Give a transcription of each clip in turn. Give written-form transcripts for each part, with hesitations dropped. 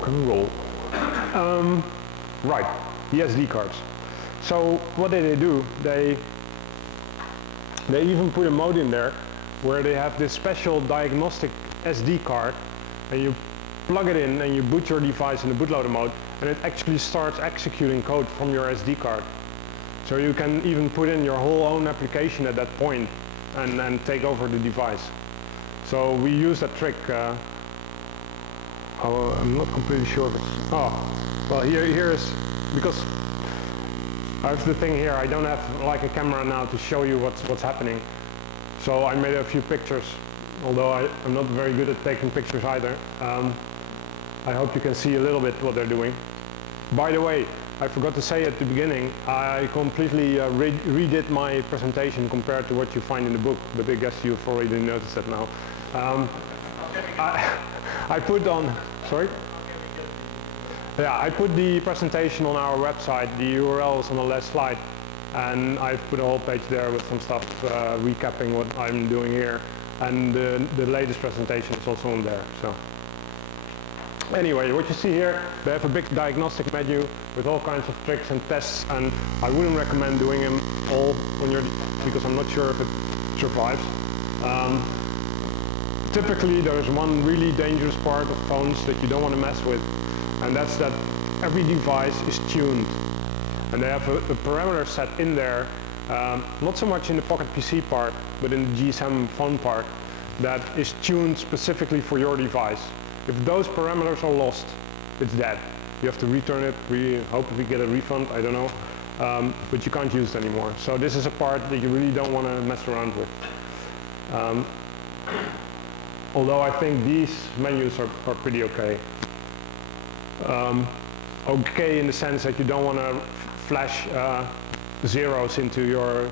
Rock and roll. Right, the SD cards. So what did they do? They even put a mode in there where they have this special diagnostic SD card, and you plug it in and you boot your device in the bootloader mode, and it actually starts executing code from your SD card. So you can even put in your whole own application at that point and take over the device. So we use that trick. I'm not completely sure if it's... Oh, well here is, because I have the thing here, I don't have like a camera now to show you what's happening. So I made a few pictures, although I'm not very good at taking pictures either. I hope you can see a little bit what they're doing. By the way, I forgot to say at the beginning, I completely redid my presentation compared to what you find in the book, but I guess you've already noticed that now. I put on, sorry? Yeah, I put the presentation on our website. The URL is on the last slide, and I've put a whole page there with some stuff recapping what I'm doing here, and the latest presentation is also on there. So anyway, what you see here, they have a big diagnostic menu with all kinds of tricks and tests, and I wouldn't recommend doing them all on your, because I'm not sure if it survives. Typically, there's one really dangerous part of phones that you don't want to mess with, and that's that every device is tuned. And they have a parameter set in there, not so much in the Pocket PC part, but in the GSM phone part, that is tuned specifically for your device. If those parameters are lost, it's dead. You have to return it. We hope we get a refund, I don't know. But you can't use it anymore. So this is a part that you really don't want to mess around with. Although I think these menus are pretty okay. Okay in the sense that you don't want to flash zeros into your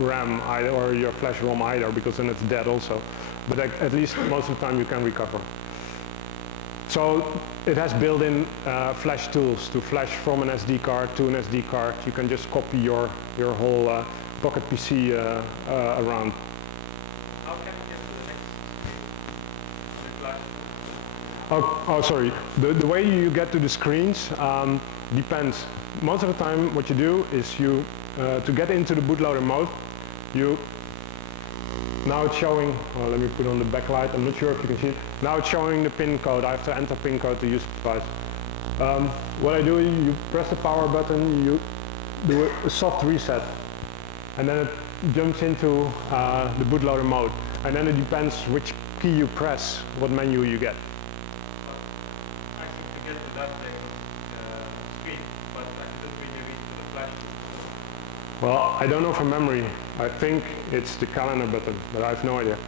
RAM either, or your flash ROM either, because then it's dead also. But at least most of the time you can recover. So it has built-in flash tools to flash from an SD card to an SD card. You can just copy your whole Pocket PC around. How can you get to the next flash? Oh, sorry. The way you get to the screens depends. Most of the time what you do is you, to get into the bootloader mode, now it's showing, well, let me put on the backlight, I'm not sure if you can see it. Now it's showing the pin code. I have to enter pin code to use the device. What I do, you press the power button, you do a soft reset, and then it jumps into the bootloader mode. And then it depends which key you press, what menu you get. Actually, to get to that screen, but I couldn't really read to the flash. Well, I don't know from memory. I think it's the calendar button, but I have no idea.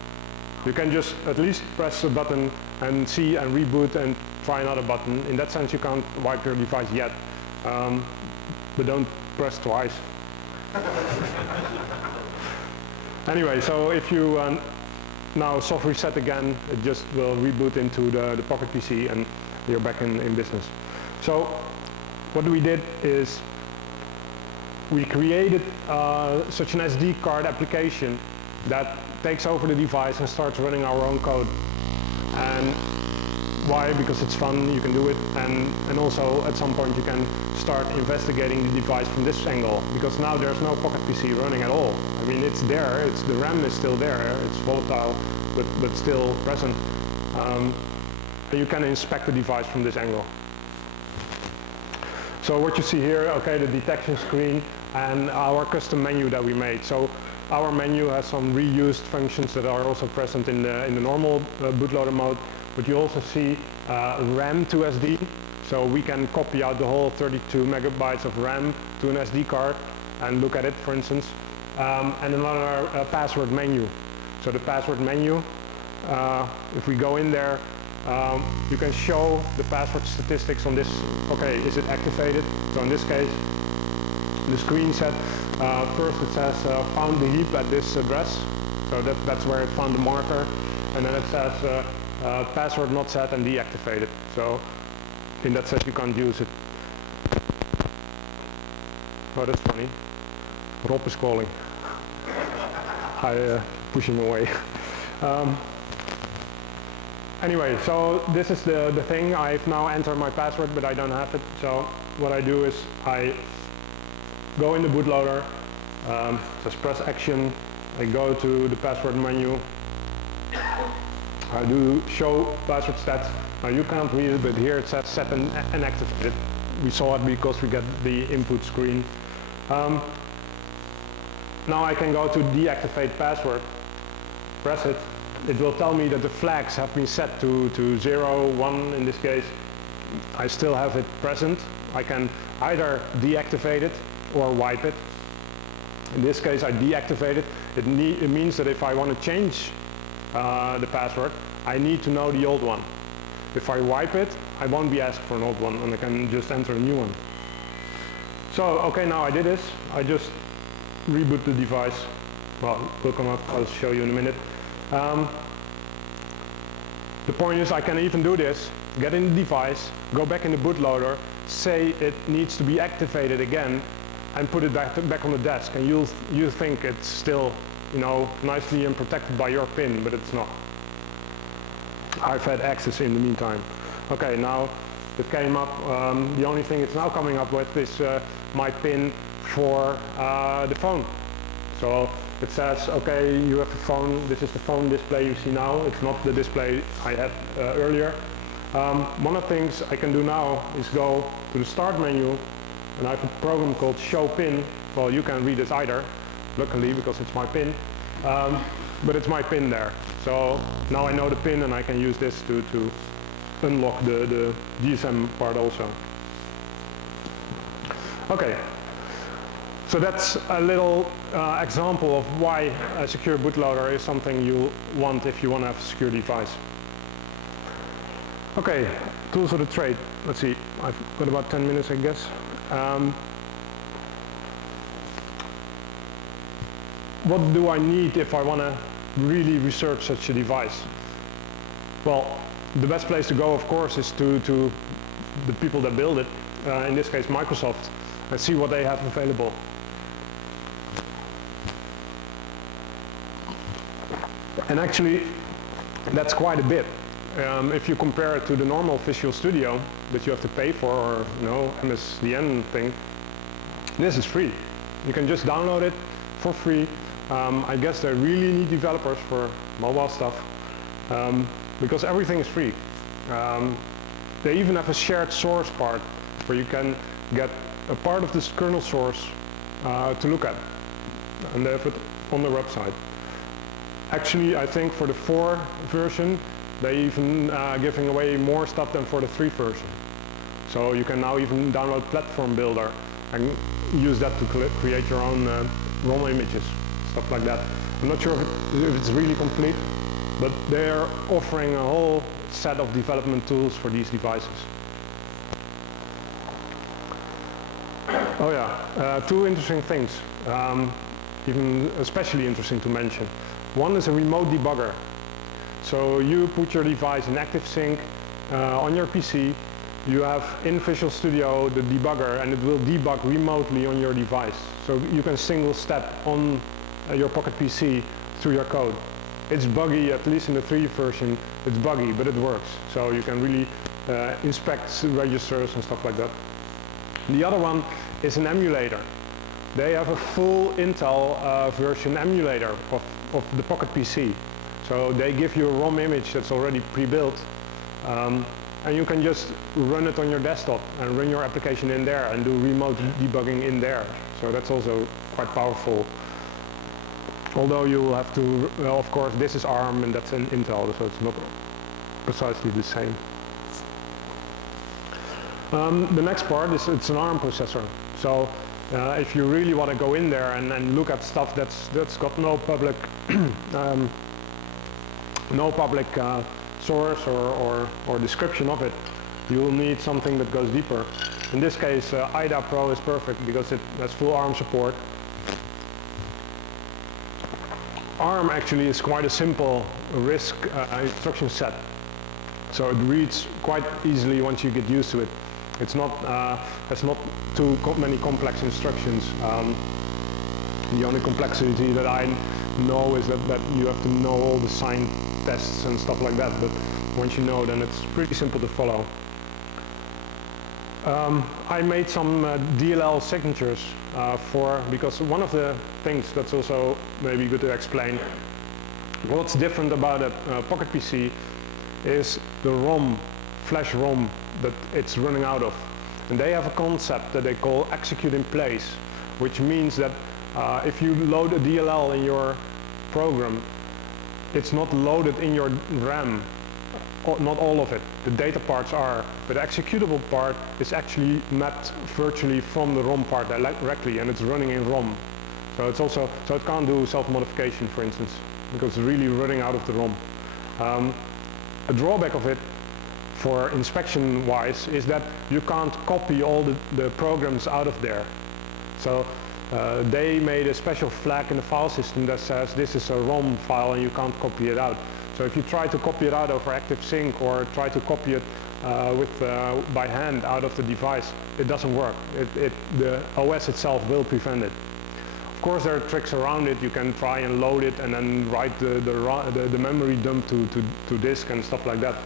You can just at least press a button and see and reboot and try another button. In that sense, you can't wipe your device yet, but don't press twice. Anyway, so if you now soft reset again, it just will reboot into the Pocket PC and you're back in business. So what we did is we created such an SD card application that takes over the device and starts running our own code. And why? Because it's fun, you can do it, and also at some point you can start investigating the device from this angle, because now there's no Pocket PC running at all. I mean, it's there, the RAM is still there, it's volatile, but still present. And you can inspect the device from this angle. So what you see here, okay, the detection screen and our custom menu that we made. So our menu has some reused functions that are also present in the normal bootloader mode, but you also see RAM to SD. So we can copy out the whole 32 megabytes of RAM to an SD card and look at it, for instance. And another password menu. So the password menu, if we go in there, you can show the password statistics on this. Okay, is it activated? So in this case, the screen set, first it says found the heap at this address. So that's where it found the marker. And then it says password not set and deactivated. So in that sense you can't use it. Oh, that's funny. Rob is calling. I push him away. Anyway, so this is the thing. I've now entered my password, but I don't have it. So what I do is I go in the bootloader, just press action, I go to the password menu, I do show password stats. Now you can't read it, but here it says set and activated. We saw it because we get the input screen. Now I can go to deactivate password, press it. It will tell me that the flags have been set to 0, 1 in this case. I still have it present. I can either deactivate it or wipe it. In this case I deactivate it. It means that if I want to change the password, I need to know the old one. If I wipe it, I won't be asked for an old one and I can just enter a new one. So, okay, now I did this. I just reboot the device. Well, we'll come up, I'll show you in a minute. The point is I can even do this, get in the device, go back in the bootloader, say it needs to be activated again, and put it back on the desk. And you think it's still, you know, nicely and protected by your PIN, but it's not. I've had access in the meantime. Okay, now it came up. The only thing it's now coming up with is my PIN for the phone. So it says, okay, you have the phone, this is the phone display you see now, it's not the display I had earlier. One of the things I can do now is go to the start menu, and I have a program called show PIN. Well, you can read it either, luckily, because it's my PIN, but it's my PIN there. So now I know the PIN and I can use this to unlock the GSM part also. Okay. So that's a little example of why a secure bootloader is something you want if you want to have a secure device. Okay, tools of the trade. Let's see, I've got about 10 minutes I guess. What do I need if I want to really research such a device? Well, the best place to go of course is to the people that build it, in this case Microsoft, and see what they have available. And actually, that's quite a bit. If you compare it to the normal Visual Studio that you have to pay for, or MSDN thing, this is free. You can just download it for free. I guess they really need developers for mobile stuff, because everything is free. They even have a shared source part where you can get a part of this kernel source to look at, and they have it on their website. Actually, I think for the 4 version, they even giving away more stuff than for the 3 version. So you can now even download Platform Builder and use that to create your own ROM images, stuff like that. I'm not sure if it's really complete, but they're offering a whole set of development tools for these devices. Oh yeah, 2 interesting things, even especially interesting to mention. One is a remote debugger. So you put your device in ActiveSync on your PC, you have in Visual Studio the debugger, and it will debug remotely on your device. So you can single step on your Pocket PC through your code. It's buggy, at least in the 3 version, it's buggy, but it works. So you can really inspect registers and stuff like that. The other one is an emulator. They have a full Intel version emulator of the Pocket PC. So they give you a ROM image that's already pre-built, and you can just run it on your desktop and run your application in there and do remote debugging in there. So that's also quite powerful. Although you'll have to, of course, this is ARM and that's an Intel, so it's not precisely the same. The next part is it's an ARM processor. So if you really want to go in there and look at stuff that's got no public source or description of it, you will need something that goes deeper. In this case, IDA Pro is perfect because it has full ARM support. ARM actually is quite a simple RISC instruction set. So it reads quite easily once you get used to it. It's not, there's not too many complex instructions. The only complexity that I know is that you have to know all the sign tests and stuff like that. But once you know, then it's pretty simple to follow. I made some DLL signatures because one of the things that's also maybe good to explain, what's different about a Pocket PC is the ROM, flash ROM that it's running out of. And they have a concept that they call execute in place, which means that if you load a DLL in your program, it's not loaded in your RAM, not all of it. The data parts are, but the executable part is actually mapped virtually from the ROM part directly, and it's running in ROM. So it's also, so it can't do self-modification, for instance, because it's really running out of the ROM. A drawback of it, for inspection-wise, is that you can't copy all the programs out of there. So they made a special flag in the file system that says this is a ROM file and you can't copy it out. So if you try to copy it out over ActiveSync or try to copy it by hand out of the device, it doesn't work. The OS itself will prevent it. Of course, there are tricks around it. You can try and load it and then write the memory dump to disk and stuff like that.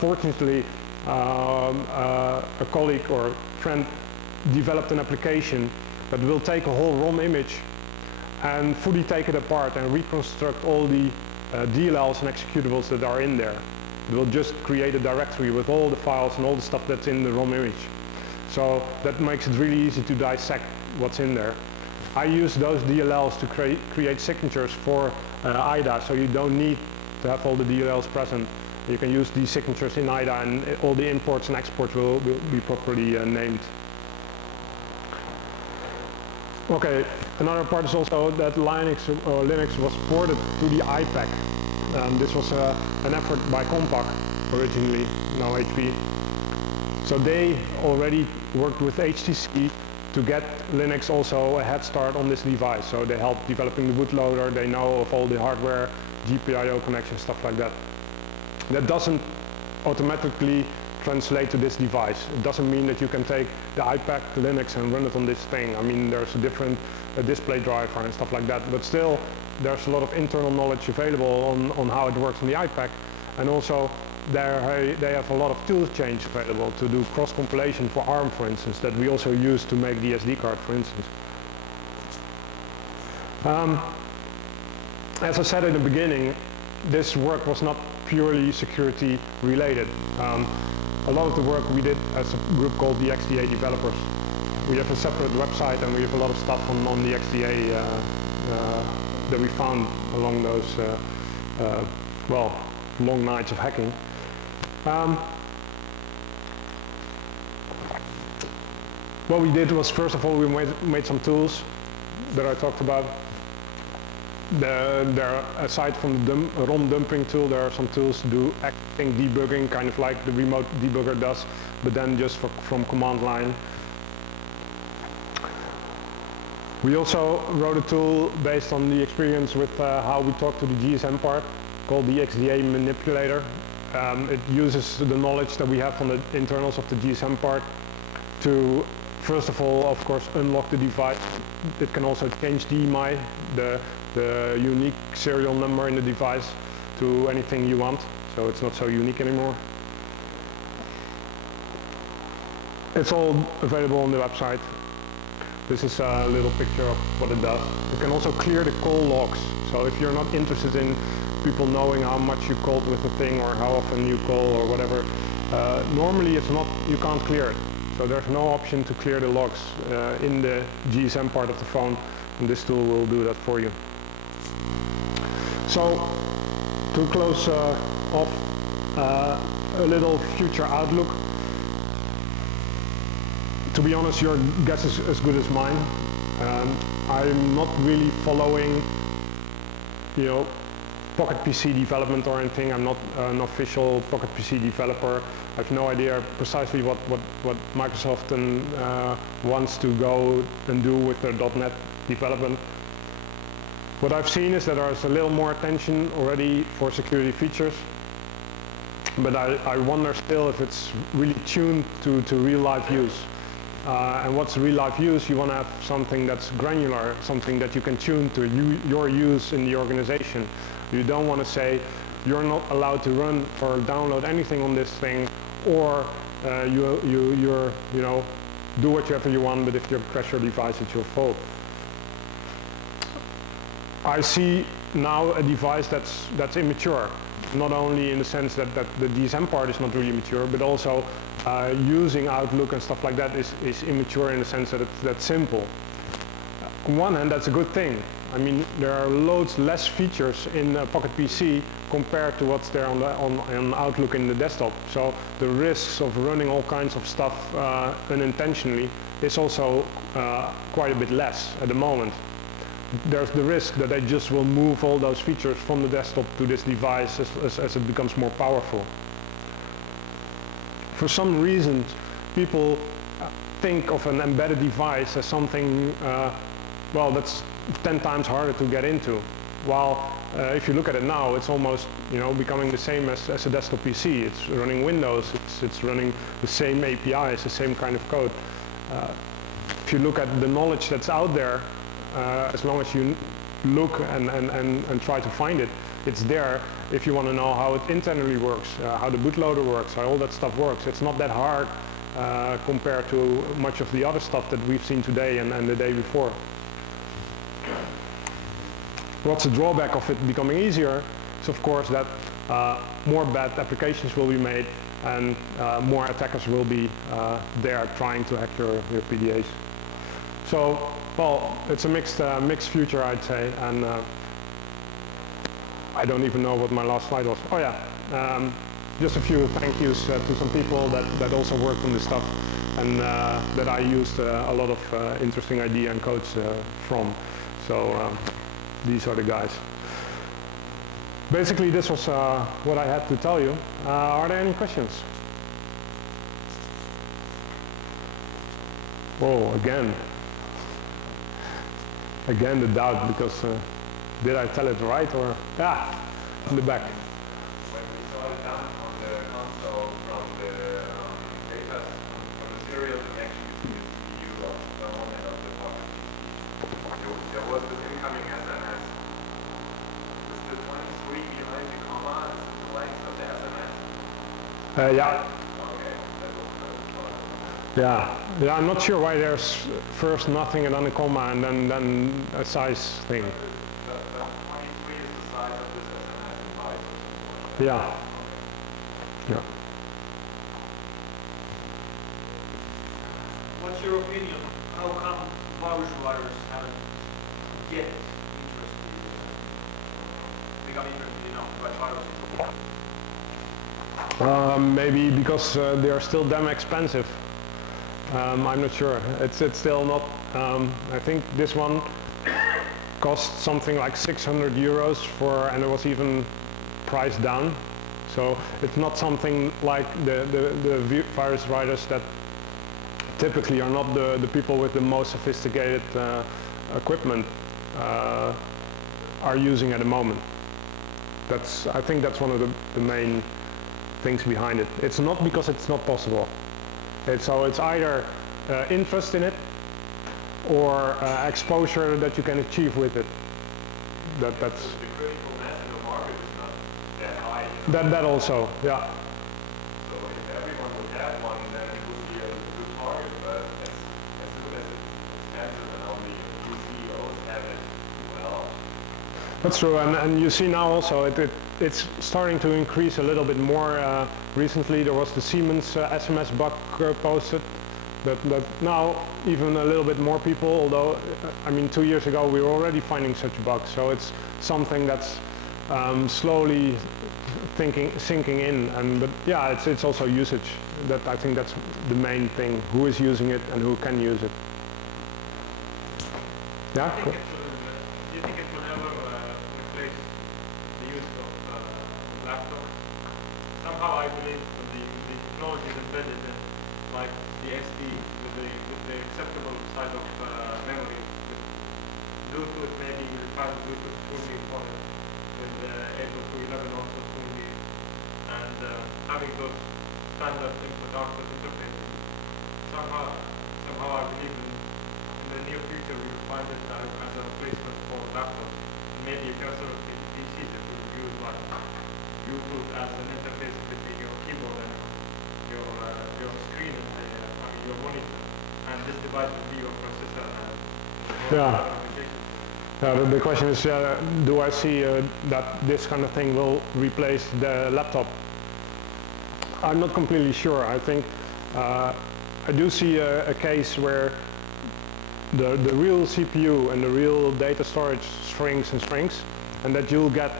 Fortunately, a colleague or friend developed an application that will take a whole ROM image and fully take it apart and reconstruct all the DLLs and executables that are in there. It will just create a directory with all the files and all the stuff that's in the ROM image. So that makes it really easy to dissect what's in there. I use those DLLs to create signatures for IDA, so you don't need to have all the DLLs present. You can use these signatures in IDA and all the imports and exports will be properly named. Okay, another part is also that Linux was ported to the iPack. This was an effort by Compaq originally, now HP. So they already worked with HTC to get Linux also a head start on this device. So they helped developing the bootloader, they know of all the hardware, GPIO connections, stuff like that. That doesn't automatically translate to this device. It doesn't mean that you can take the iPack Linux and run it on this thing. I mean, there's a different display driver and stuff like that, but still there's a lot of internal knowledge available on how it works on the iPack, and also they have a lot of tool chains available to do cross-compilation for ARM, for instance, that we also use to make the SD card, for instance. As I said in the beginning, this work was not purely security related. A lot of the work we did as a group called the XDA developers. We have a separate website and we have a lot of stuff on the XDA that we found along those well, long nights of hacking. What we did was, first of all, we made some tools that I talked about. Aside from the ROM dumping tool, there are some tools to do acting debugging, kind of like the remote debugger does, but then just from command line. We also wrote a tool based on the experience with how we talk to the GSM part, called the XDA manipulator. It uses the knowledge that we have on the internals of the GSM part to, first of all, of course, unlock the device. It can also change the EMI, the unique serial number in the device, to anything you want, so it's not so unique anymore. It's all available on the website. This is a little picture of what it does. It can also clear the call logs, so if you're not interested in people knowing how much you called with the thing or how often you call or whatever, normally it's not, you can't clear it. So there's no option to clear the logs in the GSM part of the phone, and this tool will do that for you. So, to close off, a little future outlook. To be honest, your guess is as good as mine. I'm not really following, Pocket PC development or anything. I'm not an official Pocket PC developer. I have no idea precisely what Microsoft wants to go and do with their .NET development. What I've seen is that there's a little more attention already for security features, but I wonder still if it's really tuned to real life use. And what's real life use? You want to have something that's granular, something that you can tune to your use in the organization. You don't want to say, you're not allowed to run or download anything on this thing, or you're you know, do whatever you want, but if you crash your device, it's your fault. I see now a device that's immature, not only in the sense that the DSM part is not really mature, but also using Outlook and stuff like that is immature in the sense that that's simple. On one hand, that's a good thing. I mean, there are loads less features in Pocket PC compared to what's there on Outlook in the desktop. So the risks of running all kinds of stuff unintentionally is also quite a bit less at the moment. There's the risk that they just will move all those features from the desktop to this device as it becomes more powerful. For some reasons, people think of an embedded device as something, well, that's 10 times harder to get into. While if you look at it now, it's almost, you know, becoming the same as a desktop PC. It's running Windows, it's running the same APIs, the same kind of code. If you look at the knowledge that's out there, as long as you look and try to find it, it's there if you want to know how it internally works, how the bootloader works, how all that stuff works. It's not that hard compared to much of the other stuff that we've seen today and the day before. What's the drawback of it becoming easier is, of course, that more bad applications will be made and more attackers will be there trying to hack your PDAs. So, well, it's a mixed future, I'd say, and I don't even know what my last slide was. Oh yeah, just a few thank yous to some people that also worked on this stuff and that I used a lot of interesting idea and codes from. So these are the guys. Basically, this was what I had to tell you. Are there any questions? Whoa, again the doubt, because did I tell it right, or in the back? When we saw it down on the console from the data, from the serial connection between the CPU of the home and of the Pocket PC, there was the incoming SMS. Was the 23 behind the comma? Is it the length of the SMS? Yeah. Yeah, I'm not sure why there's first nothing and then a comma and then a size thing. The 23 is the size of this SMS in bytes. Yeah. Yeah. What's your opinion? How come virus writers haven't yet become interested enough by viruses? Maybe because they are still damn expensive. I'm not sure. It's still not. I think this one cost something like 600 euros for, and it was even priced down. So it's not something like the virus writers that typically are not the people with the most sophisticated equipment are using at the moment. I think that's one of the main things behind it. It's not because it's not possible. So it's either interest in it or exposure that you can achieve with it. That's the critical mass in the market is not that high. that also, yeah. So if everyone would have one, then it would be a good target. But as soon as it's expensive and only a few CEOs have it, well. That's true, and you see now also it's starting to increase a little bit more. Recently there was the Siemens SMS bug posted, that now even a little bit more people, although I mean 2 years ago we were already finding such bugs, so it's something that's slowly sinking in, but yeah, it's also usage. That I think that's the main thing, who is using it and who can use it. Yeah? Cool. Do you think it will ever replace the use of laptops? Somehow I believe the technology is embedded in, like the SD with the acceptable side of memory. With Bluetooth, maybe we will find Bluetooth fully important, with 802.11 also fully, and having those standard input-output interfaces. Somehow I believe in the near future we will find it as a replacement for laptops. Maybe a cursor of PCs that will use one. you put as an interface between your keyboard and your screen and your monitor, and this device will be your processor and the question is, do I see that this kind of thing will replace the laptop? I'm not completely sure. I think I do see a case where the real CPU and the real data storage shrinks, and that you'll get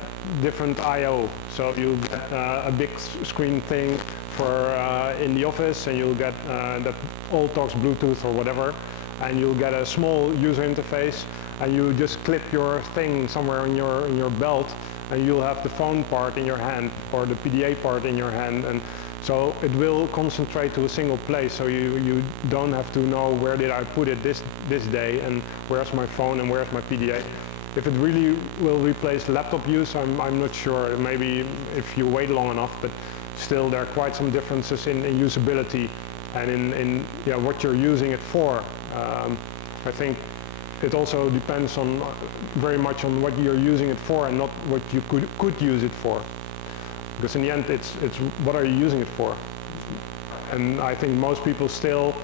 different I/O. So you'll get a big screen thing for in the office, and you'll get that all talks Bluetooth or whatever, and you'll get a small user interface, and you just clip your thing somewhere in your belt, and you'll have the phone part in your hand or the PDA part in your hand, and so it will concentrate to a single place, so you don't have to know where did I put it this day, and where's my phone and where's my PDA. If it really will replace laptop use, I'm not sure. Maybe if you wait long enough, but still there are quite some differences in usability and in what you're using it for. I think it also depends on very much on what you're using it for and not what you could use it for. Because in the end, it's what are you using it for? And I think most people still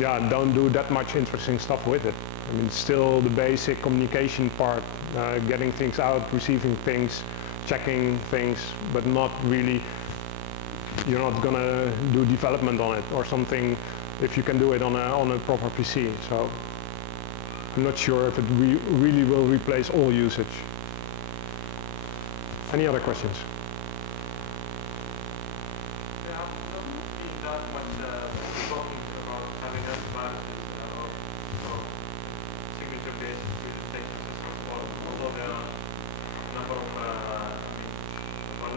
don't do that much interesting stuff with it. I mean, still the basic communication part, getting things out, receiving things, checking things, but not really, you're not gonna do development on it or something if you can do it on a proper PC. So I'm not sure if it really will replace all usage. Any other questions?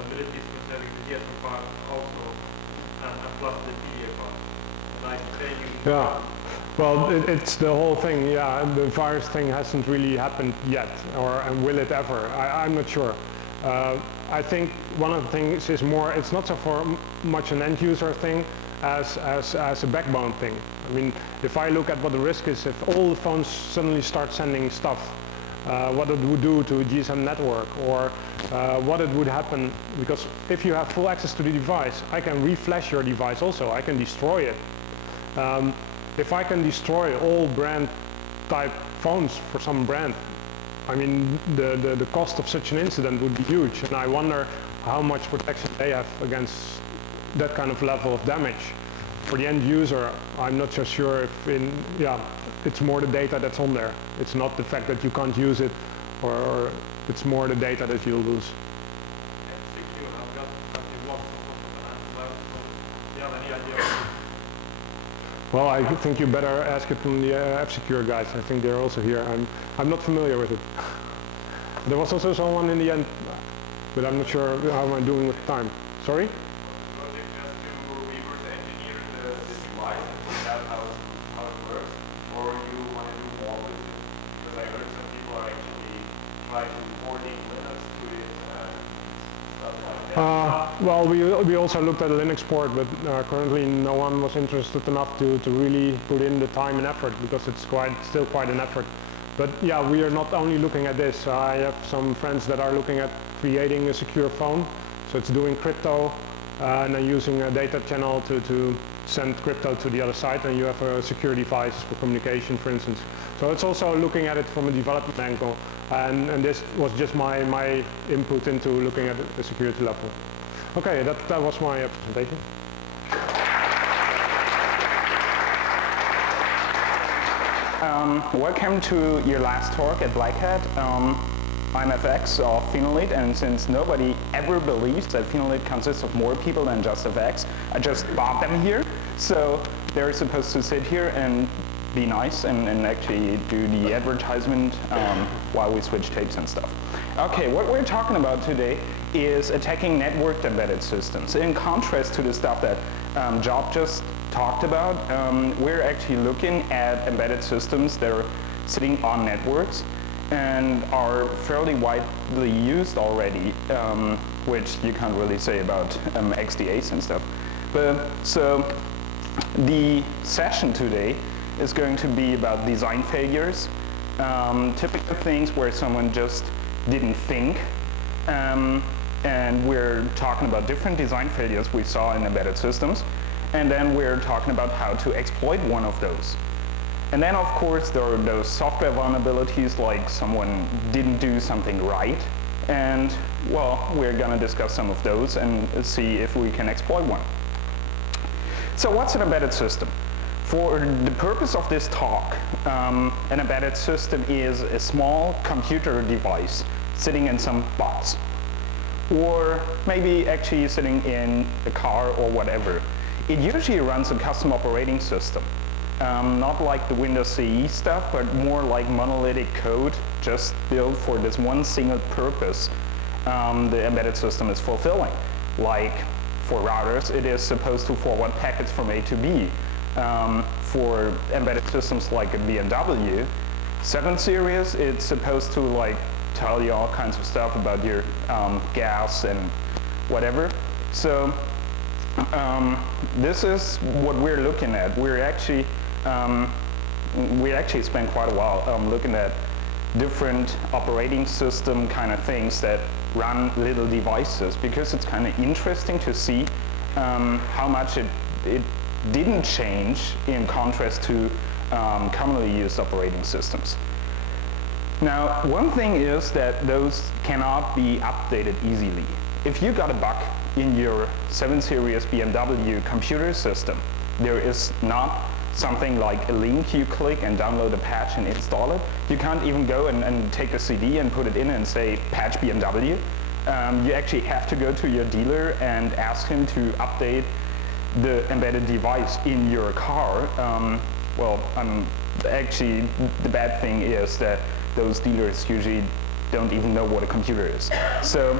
vulnerabilities concerning the DSM part also, and plus the PDA part. Like saying well, it's the whole thing. The virus thing hasn't really happened yet, and will it ever? I'm not sure. I think one of the things is more, it's not so for much an end user thing as a backbone thing. I mean, if I look at what the risk is, if all the phones suddenly start sending stuff, what it would do to a GSM network, or what it would happen, because if you have full access to the device, I can reflash your device also, I can destroy it. If I can destroy all brand type phones for some brand, I mean, the cost of such an incident would be huge, and I wonder how much protection they have against that kind of level of damage. For the end user, I'm not so sure if it's more the data that's on there. It's not the fact that you can't use it, or it's more the data that you'll lose. Well, I think you better ask it from the F-Secure guys. I think they're also here. I'm not familiar with it. There was also someone in the end, but I'm not sure how am I doing with time. Sorry? Was it just to reverse engineer the device and find out how it works, or you want to do more with it? Because I heard some people are actually trying to porting Linux to it and stuff like that. Well, we also looked at a Linux port, but currently no one was interested enough to really put in the time and effort, because it's still quite an effort. But yeah, we are not only looking at this. I have some friends that are looking at creating a secure phone. So it's doing crypto and then using a data channel to send crypto to the other side, and you have a secure device for communication, for instance. So it's also looking at it from a development angle, and this was just my input into looking at the security level. Okay, that was my presentation. Welcome to your last talk at Black Hat. I'm FX of Phenoelit, and since nobody ever believes that Phenoelit consists of more people than just FX, I just brought them here. So they're supposed to sit here and be nice and actually do the advertisement while we switch tapes and stuff. Okay, what we're talking about today is attacking networked embedded systems. In contrast to the stuff that Job just talked about, we're actually looking at embedded systems that are sitting on networks and are fairly widely used already, which you can't really say about XDAs and stuff. So the session today is going to be about design failures, typical things where someone just didn't think, And we're talking about different design failures we saw in embedded systems. And then we're talking about how to exploit one of those. And then, of course, there are those software vulnerabilities, like someone didn't do something right. And, well, we're going to discuss some of those and see if we can exploit one. So what's an embedded system? For the purpose of this talk, an embedded system is a small computer device sitting in some box, or maybe actually sitting in a car or whatever. It usually runs a custom operating system, not like the Windows CE stuff, but more like monolithic code just built for this one single purpose the embedded system is fulfilling. Like for routers, it is supposed to forward packets from A to B. For embedded systems like a BMW 7 series, it's supposed to like tell you all kinds of stuff about your gas and whatever. So this is what we're looking at. We actually spent quite a while looking at different operating system kind of things that run little devices, because it's kind of interesting to see how much it didn't change in contrast to commonly used operating systems. Now, one thing is that those cannot be updated easily. If you got a bug in your 7 series BMW computer system, there is not something like a link you click and download a patch and install it. You can't even go and take a CD and put it in and say patch BMW. You actually have to go to your dealer and ask him to update the embedded device in your car. Actually, the bad thing is that those dealers usually don't even know what a computer is. So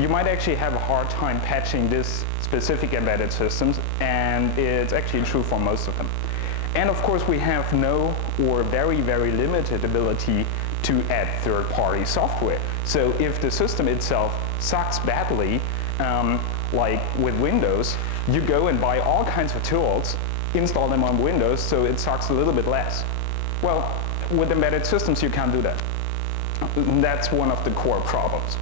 you might actually have a hard time patching this specific embedded systems, and it's actually true for most of them. And of course, we have no or very, very limited ability to add third-party software. So if the system itself sucks badly, like with Windows, you go and buy all kinds of tools, install them on Windows so it sucks a little bit less. Well, with embedded systems, you can't do that. That's one of the core problems.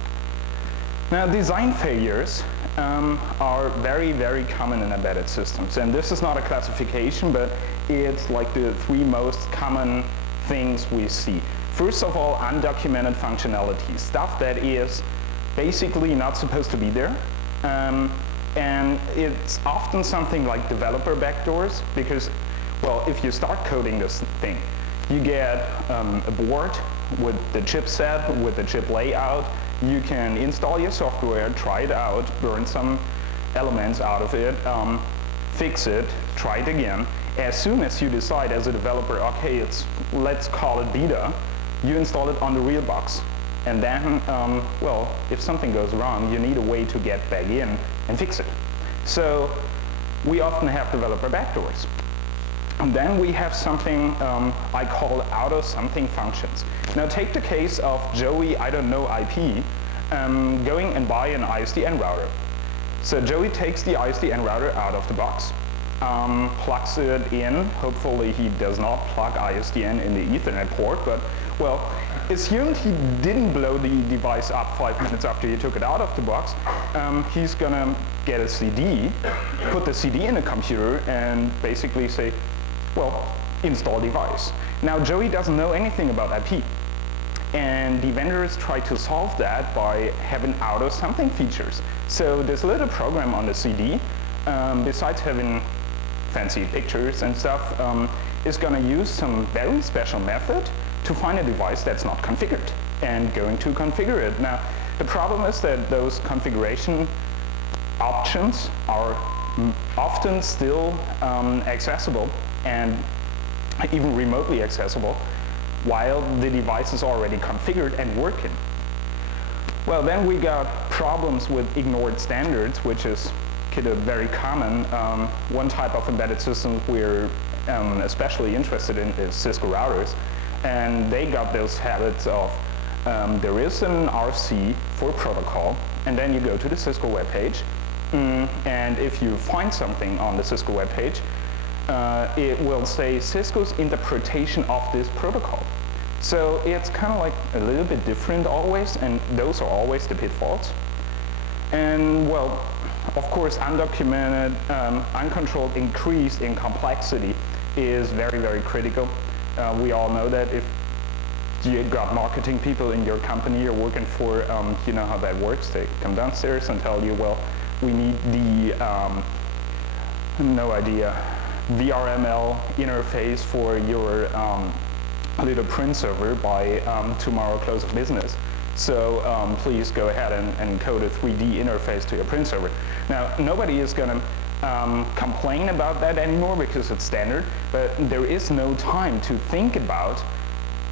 Now, design failures are very, very common in embedded systems. And this is not a classification, but it's like the 3 most common things we see. First of all, undocumented functionality, stuff that is basically not supposed to be there. And it's often something like developer backdoors, because, well, if you start coding this thing, you get a board with the chipset, with the chip layout. You can install your software, try it out, burn some elements out of it, fix it, try it again. As soon as you decide as a developer, okay, let's call it beta, you install it on the real box. And then, well, if something goes wrong, you need a way to get back in and fix it. So we often have developer backdoors. And then we have something I call out-of-something functions. Now take the case of Joey, I don't know IP, going and buy an ISDN router. So Joey takes the ISDN router out of the box, plugs it in. Hopefully he does not plug ISDN in the Ethernet port, but, well, assumed he didn't blow the device up 5 minutes after he took it out of the box. He's gonna get a CD, put the CD in a computer, and basically say, well, install device. Now, Joey doesn't know anything about IP. And the vendors try to solve that by having out-of-something features. So this little program on the CD, besides having fancy pictures and stuff, is going to use some very special method to find a device that's not configured and going to configure it. Now, the problem is that those configuration options are often still accessible and even remotely accessible while the device is already configured and working. Well, then we got problems with ignored standards, which is kind of very common. One type of embedded system we're especially interested in is Cisco routers. And they got those habits of there is an RC for protocol, and then you go to the Cisco webpage, and if you find something on the Cisco webpage, it will say Cisco's interpretation of this protocol. So it's kind of like a little bit different always, and those are always the pitfalls. And well, of course, undocumented, uncontrolled increase in complexity is very, very critical. We all know that if you got marketing people in your company you're working for, you know how that works. They come downstairs and tell you, well, we need the, no idea, VRML interface for your little print server by tomorrow close of business. So please go ahead and code a 3D interface to your print server. Now, nobody is going to complain about that anymore because it's standard, but there is no time to think about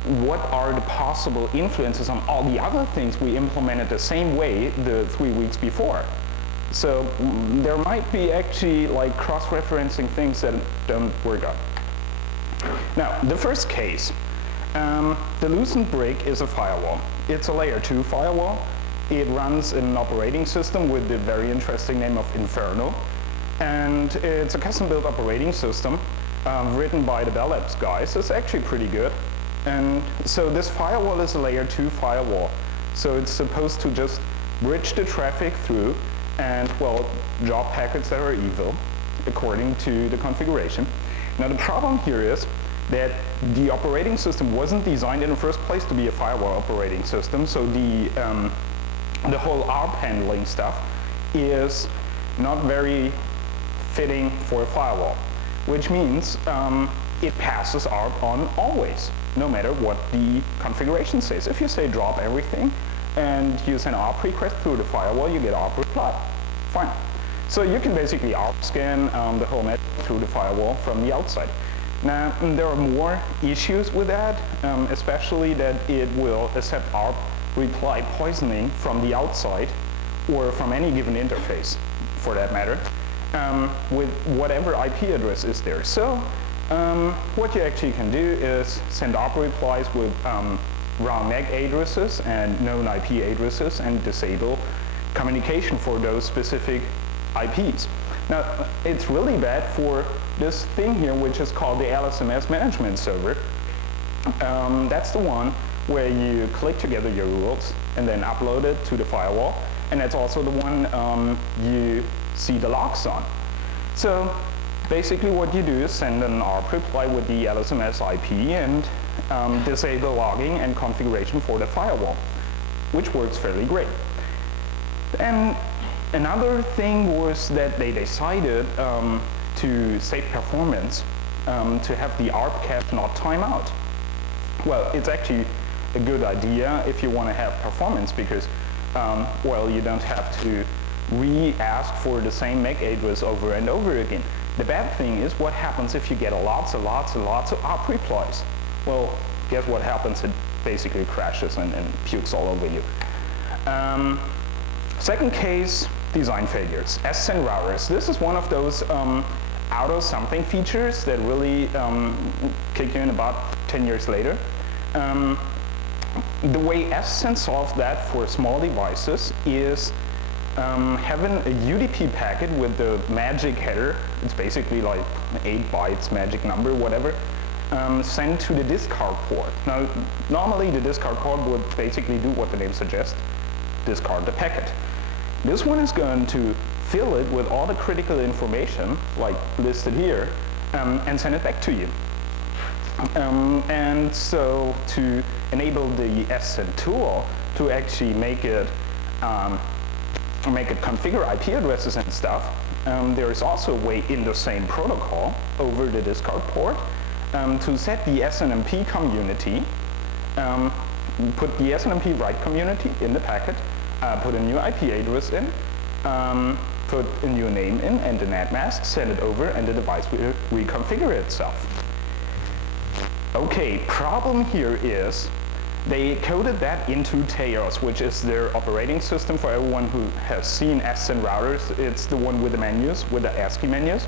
what are the possible influences on all the other things we implemented the same way the 3 weeks before. So there might be actually like cross-referencing things that don't work out. Now, the first case, the Lucent brick is a firewall. It's a layer 2 firewall. It runs in an operating system with the very interesting name of Inferno. And it's a custom-built operating system written by the Bell Labs guys. It's actually pretty good. And so this firewall is a layer 2 firewall. So it's supposed to just bridge the traffic through and, well, drop packets that are evil according to the configuration. Now, the problem here is that the operating system wasn't designed in the first place to be a firewall operating system. So the whole ARP handling stuff is not very fitting for a firewall, which means it passes ARP on always, no matter what the configuration says. If you say drop everything and you send ARP request through the firewall, you get ARP reply. Fine. So you can basically ARP scan the whole net through the firewall from the outside. Now, there are more issues with that, especially that it will accept ARP reply poisoning from the outside or from any given interface, for that matter, with whatever IP address is there. So what you actually can do is send ARP replies with wrong MAC addresses and known IP addresses and disable communication for those specific IPs. Now, it's really bad for this thing here, which is called the LSMS management server. That's the one where you click together your rules and then upload it to the firewall. And that's also the one you see the logs on. So basically what you do is send an ARP reply with the LSMS IP and disable logging and configuration for the firewall, which works fairly great. And another thing was that they decided to save performance to have the ARP cache not time out. Well, it's actually a good idea if you want to have performance because, well, you don't have to re-ask for the same MAC address over and over again. The bad thing is what happens if you get lots and lots and lots of ARP replies. Well, guess what happens? It basically crashes and pukes all over you. Second case, design failures. SSN routers. This is one of those auto something features that really kick in about 10 years later. The way SSN solves that for small devices is having a UDP packet with the magic header. It's basically like 8 bytes magic number, whatever, sent to the discard port. Now, normally the discard port would basically do what the name suggests, discard the packet. This one is going to fill it with all the critical information, like listed here, and send it back to you. And so to enable the SSN tool to actually make it configure IP addresses and stuff, there is also a way in the same protocol over the discard port to set the SNMP community, put the SNMP write community in the packet, put a new IP address in, put a new name in and an add mask, send it over, and the device will reconfigure itself. Okay, problem here is they coded that into Taos, which is their operating system for everyone who has seen SSN routers. It's the one with the menus, with the ASCII menus.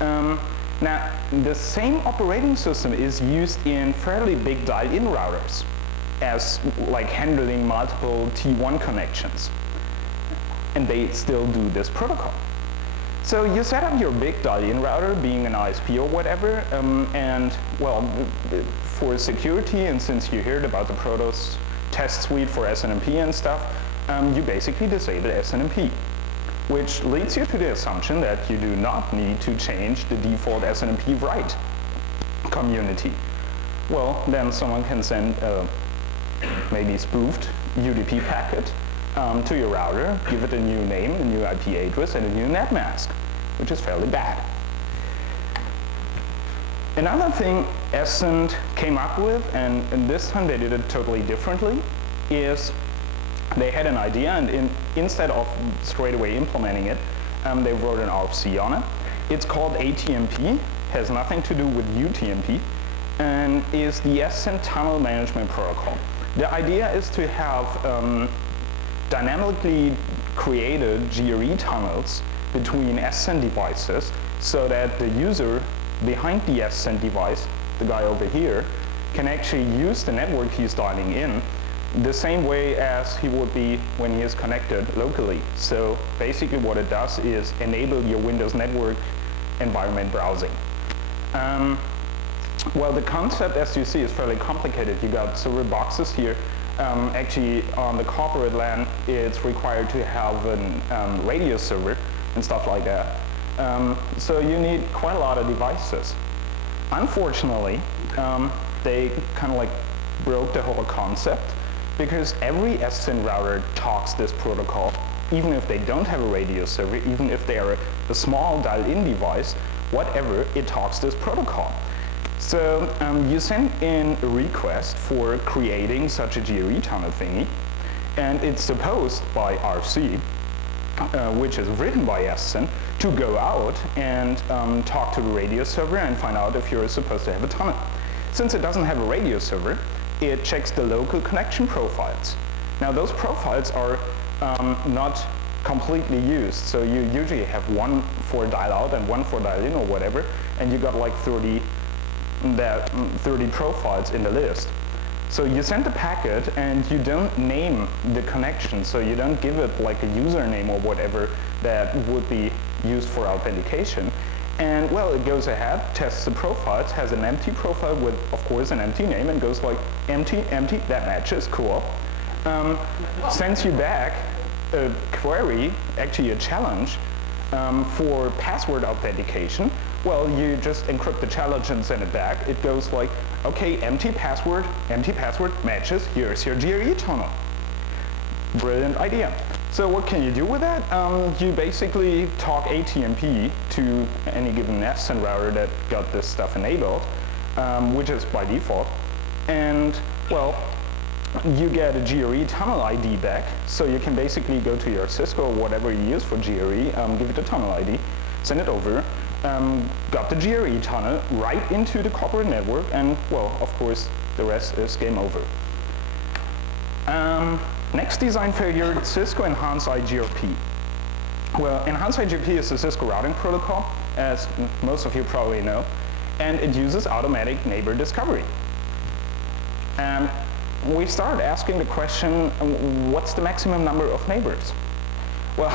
Now, the same operating system is used in fairly big dial-in routers as like handling multiple T1 connections. And they still do this protocol. So you set up your big dial-in router, being an ISP or whatever, and well, for security, and since you heard about the Protos test suite for SNMP and stuff, you basically disable SNMP, which leads you to the assumption that you do not need to change the default SNMP write community. Well, then someone can send a maybe spoofed UDP packet to your router, give it a new name, a new IP address, and a new net mask, which is fairly bad. Another thing Ascent came up with, and this time they did it totally differently, is they had an idea, and instead of straight away implementing it, they wrote an RFC on it. It's called ATMP, has nothing to do with UTMP, and is the Ascent Tunnel Management Protocol. The idea is to have dynamically created GRE tunnels between Ascent devices so that the user behind the Ascent device, the guy over here, can actually use the network he's dialing in the same way as he would be when he is connected locally. So basically what it does is enable your Windows network environment browsing. Well, the concept, as you see, is fairly complicated. You got several boxes here. Actually, on the corporate LAN, it's required to have a radio server and stuff like that. So you need quite a lot of devices. Unfortunately, they kind of like broke the whole concept, because every Ascent router talks this protocol, even if they don't have a radio server, even if they are a small dial-in device, whatever, it talks this protocol. So you send in a request for creating such a GRE tunnel thingy, and it's supposed by RFC, which is written by Ascent, to go out and talk to the radio server and find out if you're supposed to have a tunnel. Since it doesn't have a radio server, it checks the local connection profiles. Now those profiles are not completely used, so you usually have one for dial out and one for dial in or whatever, and you got like 30 profiles in the list. So you send the packet and you don't name the connection, so you don't give it like a username or whatever that would be used for authentication. And well, it goes ahead, tests the profiles, has an empty profile with, of course, an empty name, and goes like, empty, empty, that matches, cool. Sends you back a query, actually a challenge, for password authentication. Well, you just encrypt the challenge and send it back. It goes like, okay, empty password matches, here's your GRE tunnel. Brilliant idea. So what can you do with that? You basically talk ATMP to any given Ascent router that got this stuff enabled, which is by default. And, well, you get a GRE tunnel ID back, so you can basically go to your Cisco or whatever you use for GRE, give it a tunnel ID, send it over, got the GRE tunnel right into the corporate network, and, well, of course, the rest is game over. Next design failure, Cisco Enhanced IGRP. Well, Enhanced IGRP is a Cisco routing protocol, as most of you probably know, and it uses automatic neighbor discovery. We started asking the question, what's the maximum number of neighbors? Well,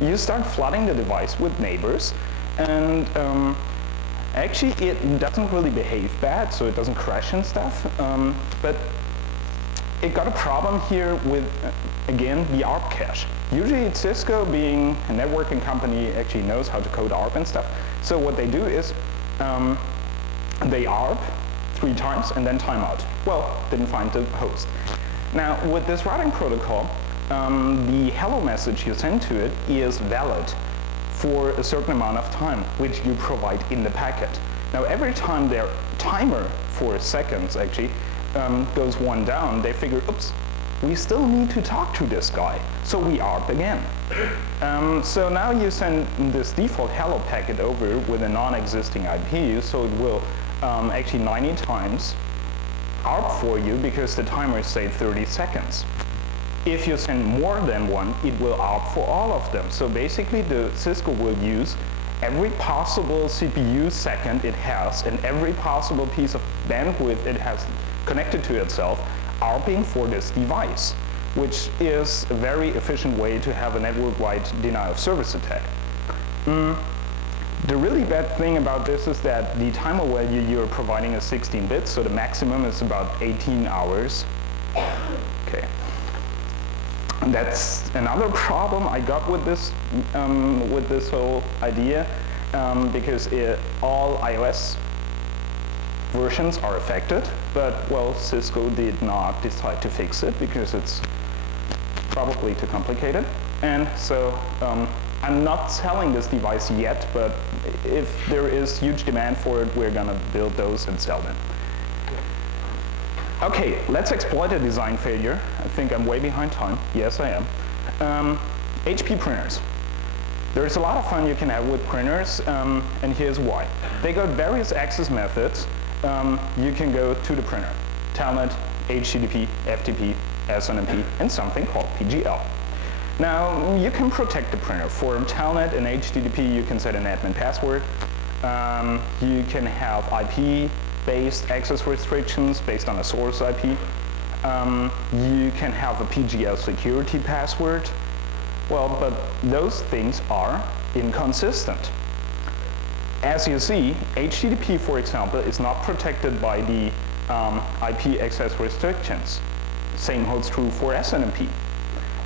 you start flooding the device with neighbors, and actually it doesn't really behave bad, so it doesn't crash and stuff, but it got a problem here with, again, the ARP cache. Usually Cisco, being a networking company, actually knows how to code ARP and stuff. So what they do is they ARP 3 times and then timeout. Well, didn't find the host. Now, with this routing protocol, the hello message you send to it is valid for a certain amount of time, which you provide in the packet. Now, every time their timer for seconds, actually, goes 1 down, they figure, oops, we still need to talk to this guy, so we ARP again. So now you send this default hello packet over with a non-existing IP, so it will actually 90 times ARP for you because the timer is, say, 30 seconds. If you send more than one, it will ARP for all of them. So basically, the Cisco will use every possible CPU second it has and every possible piece of bandwidth it has connected to itself, ARPing for this device, which is a very efficient way to have a network-wide denial of service attack. The really bad thing about this is that the timer value you're providing is 16 bits, so the maximum is about 18 hours. Okay. That's another problem I got with this whole idea, because all iOS versions are affected, but well, Cisco did not decide to fix it because it's probably too complicated. And so I'm not selling this device yet, but if there is huge demand for it, we're gonna build those and sell them. Okay, let's exploit a design failure. I think I'm way behind time. Yes, I am. HP printers. There's a lot of fun you can have with printers, and here's why. They got various access methods. You can go to the printer. Telnet, HTTP, FTP, SNMP, and something called PGL. Now, you can protect the printer. For Telnet and HTTP, you can set an admin password. You can have IP-based access restrictions based on a source IP. You can have a PGL security password. Well, but those things are inconsistent. As you see, HTTP, for example, is not protected by the IP access restrictions. Same holds true for SNMP.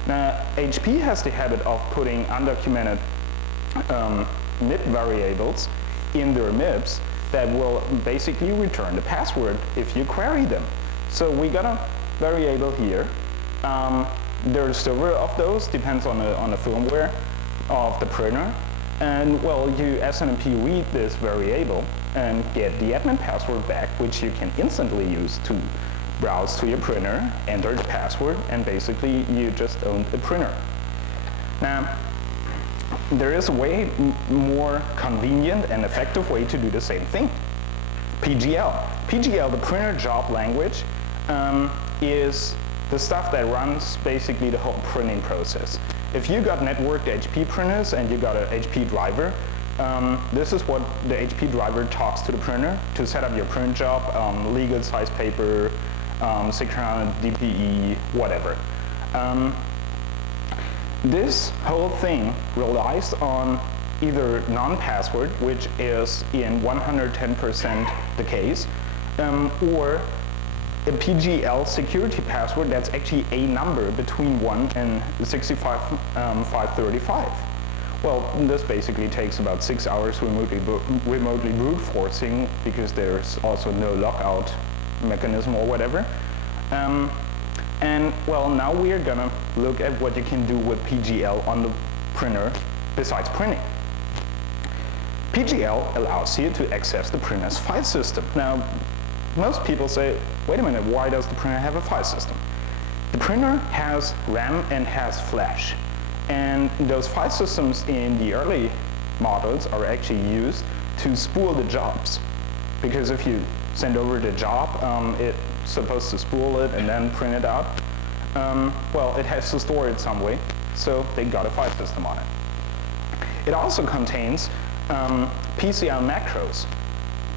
Now, HP has the habit of putting undocumented MIB variables in their MIBs that will basically return the password if you query them. So we got a variable here. There's several of those, depends on the firmware of the printer. And well, you SNMP read this variable and get the admin password back, which you can instantly use to browse to your printer, enter the password, and basically you just own a printer. Now, there is a way more convenient and effective way to do the same thing. PGL. PGL, the printer job language, is the stuff that runs basically the whole printing process. If you got networked HP printers and you got an HP driver, this is what the HP driver talks to the printer to set up your print job, legal size paper, 600 dpi, whatever. This whole thing relies on either non-password, which is in 110% the case, or a PGL security password that's actually a number between 1 and 65535. Well, this basically takes about 6 hours remotely brute forcing, because there's also no lockout mechanism or whatever. And well, now we are gonna look at what you can do with PGL on the printer besides printing. PGL allows you to access the printer's file system. Now, most people say, wait a minute, why does the printer have a file system? The printer has RAM and has flash. And those file systems in the early models are actually used to spool the jobs. Because if you send over the job, it's supposed to spool it and then print it out. Well, it has to store it some way, so they got a file system on it. It also contains PCL macros.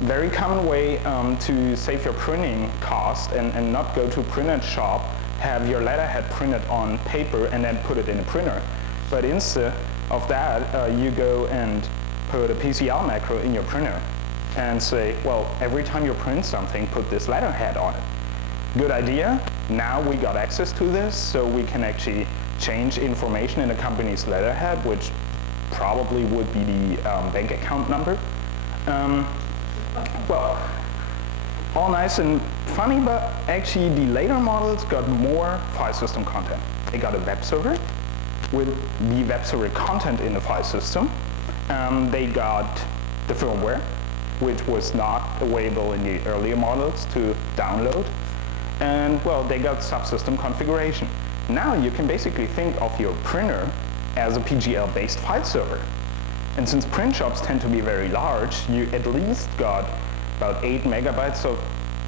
Very common way to save your printing cost and not go to a printer shop, have your letterhead printed on paper and then put it in a printer. But instead of that, you go and put a PCL macro in your printer and say, well, every time you print something, put this letterhead on it. Good idea. Now we got access to this, so we can actually change information in the company's letterhead, which probably would be the bank account number. Well, all nice and funny, but actually the later models got more file system content. They got a web server with the web server content in the file system. They got the firmware, which was not available in the earlier models to download. And well, they got subsystem configuration. Now you can basically think of your printer as a PGL-based file server. And since print shops tend to be very large, you at least got about 8 megabytes of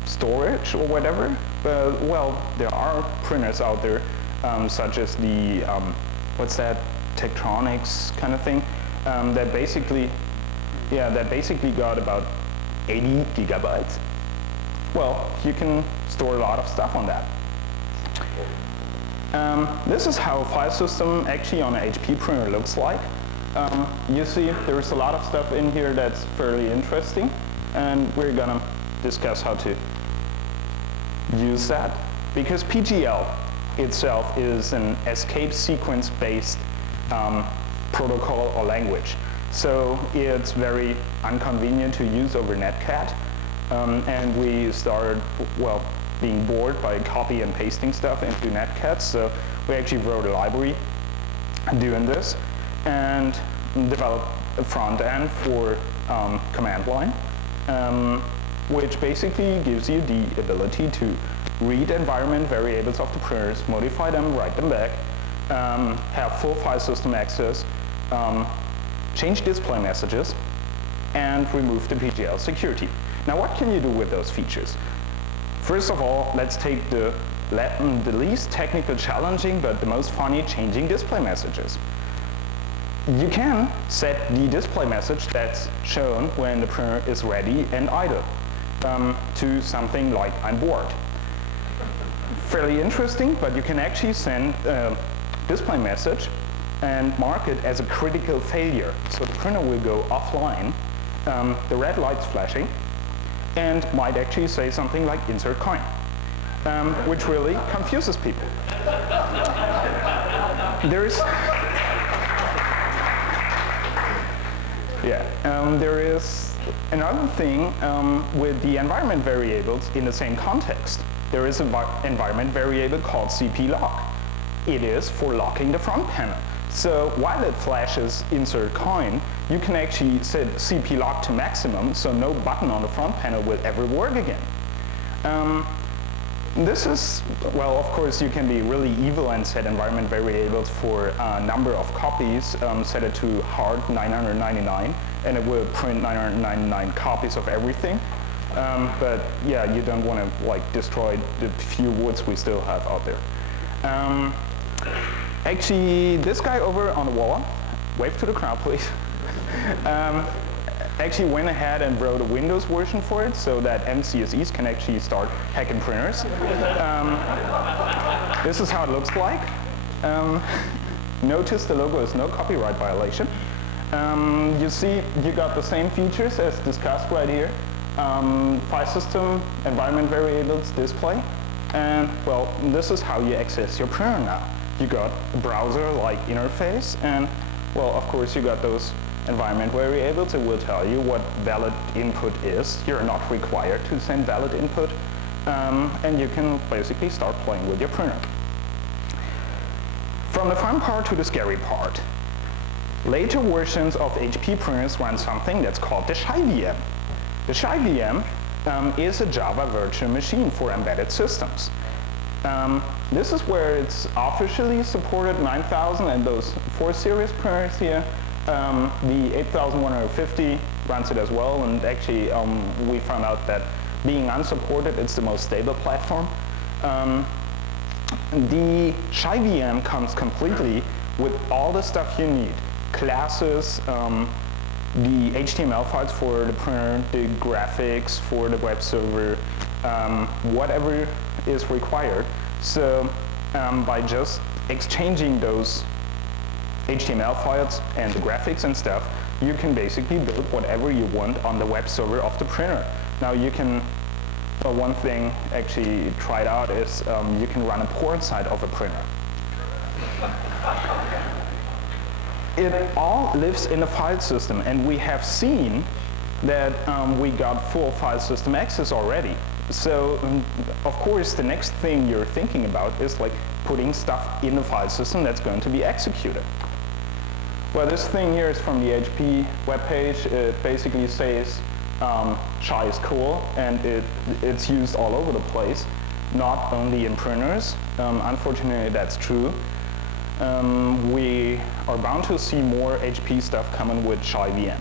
storage or whatever. But well, there are printers out there, such as the, what's that, Tektronix kind of thing, that basically got about 80 gigabytes. Well, you can store a lot of stuff on that. This is how a file system actually on an HP printer looks like. You see there's a lot of stuff in here that's fairly interesting, and we're gonna discuss how to use that. Because PGL itself is an escape sequence-based protocol or language. So it's very inconvenient to use over Netcat. And we started, well, being bored by copy and pasting stuff into Netcat. So we actually wrote a library doing this and developed a front end for command line, which basically gives you the ability to read environment variables of the printers, modify them, write them back, have full file system access, change display messages, and remove the PGL security. Now, what can you do with those features? First of all, let's take the least technical challenging, but the most funny, changing display messages. You can set the display message that's shown when the printer is ready and idle to something like I'm bored. Fairly interesting, but you can actually send a display message and mark it as a critical failure. So the printer will go offline, the red light's flashing, and might actually say something like insert coin, which really confuses people. There is another thing with the environment variables in the same context. There is an environment variable called cplock. It is for locking the front panel. So while it flashes insert coin, you can actually set cplock to maximum, so no button on the front panel will ever work again. This is, well, of course, you can be really evil and set environment variables for a number of copies, set it to hard 999, and it will print 999 copies of everything. But yeah, you don't want to like destroy the few woods we still have out there. Actually, this guy over on the wall, wave to the crowd, please, actually went ahead and wrote a Windows version for it so that MCSEs can actually start hacking printers. This is how it looks like. Notice the logo is no copyright violation. You see, you got the same features as discussed right here. File system, environment variables, display. And, well, this is how you access your printer now. You got a browser-like interface, and, well, of course, you got those environment variables. It will tell you what valid input is. You're not required to send valid input, and you can basically start playing with your printer. From the fun part to the scary part. Later versions of HP printers run something that's called the ChaiVM. The ChaiVM is a Java virtual machine for embedded systems. This is where it's officially supported 9000 and those 4 series printers here. The 8150 runs it as well, and actually we found out that being unsupported, it's the most stable platform. The ChaiVM comes completely with all the stuff you need. Classes, the HTML files for the printer, the graphics for the web server, whatever is required. So by just exchanging those HTML files and the graphics and stuff, you can basically build whatever you want on the web server of the printer. Now you can, one thing actually tried out is you can run a porn site of a printer. It all lives in a file system, and we have seen that we got full file system access already. So, of course, the next thing you're thinking about is like putting stuff in the file system that's going to be executed. Well, this thing here is from the HP webpage. It basically says Chai is cool, and it's used all over the place, not only in printers. Unfortunately, that's true. We are bound to see more HP stuff coming with ChaiVM.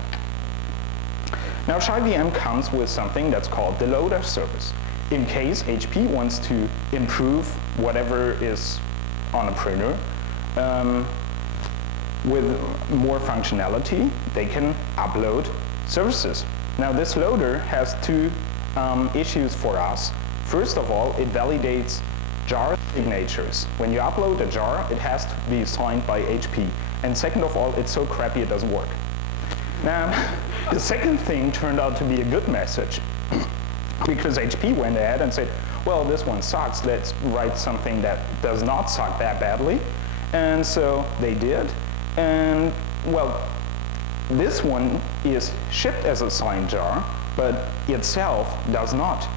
Now, ChaiVM comes with something that's called the loader service. In case HP wants to improve whatever is on a printer with more functionality, they can upload services. Now, this loader has 2 issues for us. First of all, it validates jar signatures. When you upload a jar, it has to be signed by HP. And second of all, it's so crappy it doesn't work. Now, the second thing turned out to be a good message, because HP went ahead and said, well, this one sucks, let's write something that does not suck that badly. And so they did, and well, this one is shipped as a signed jar, but itself does not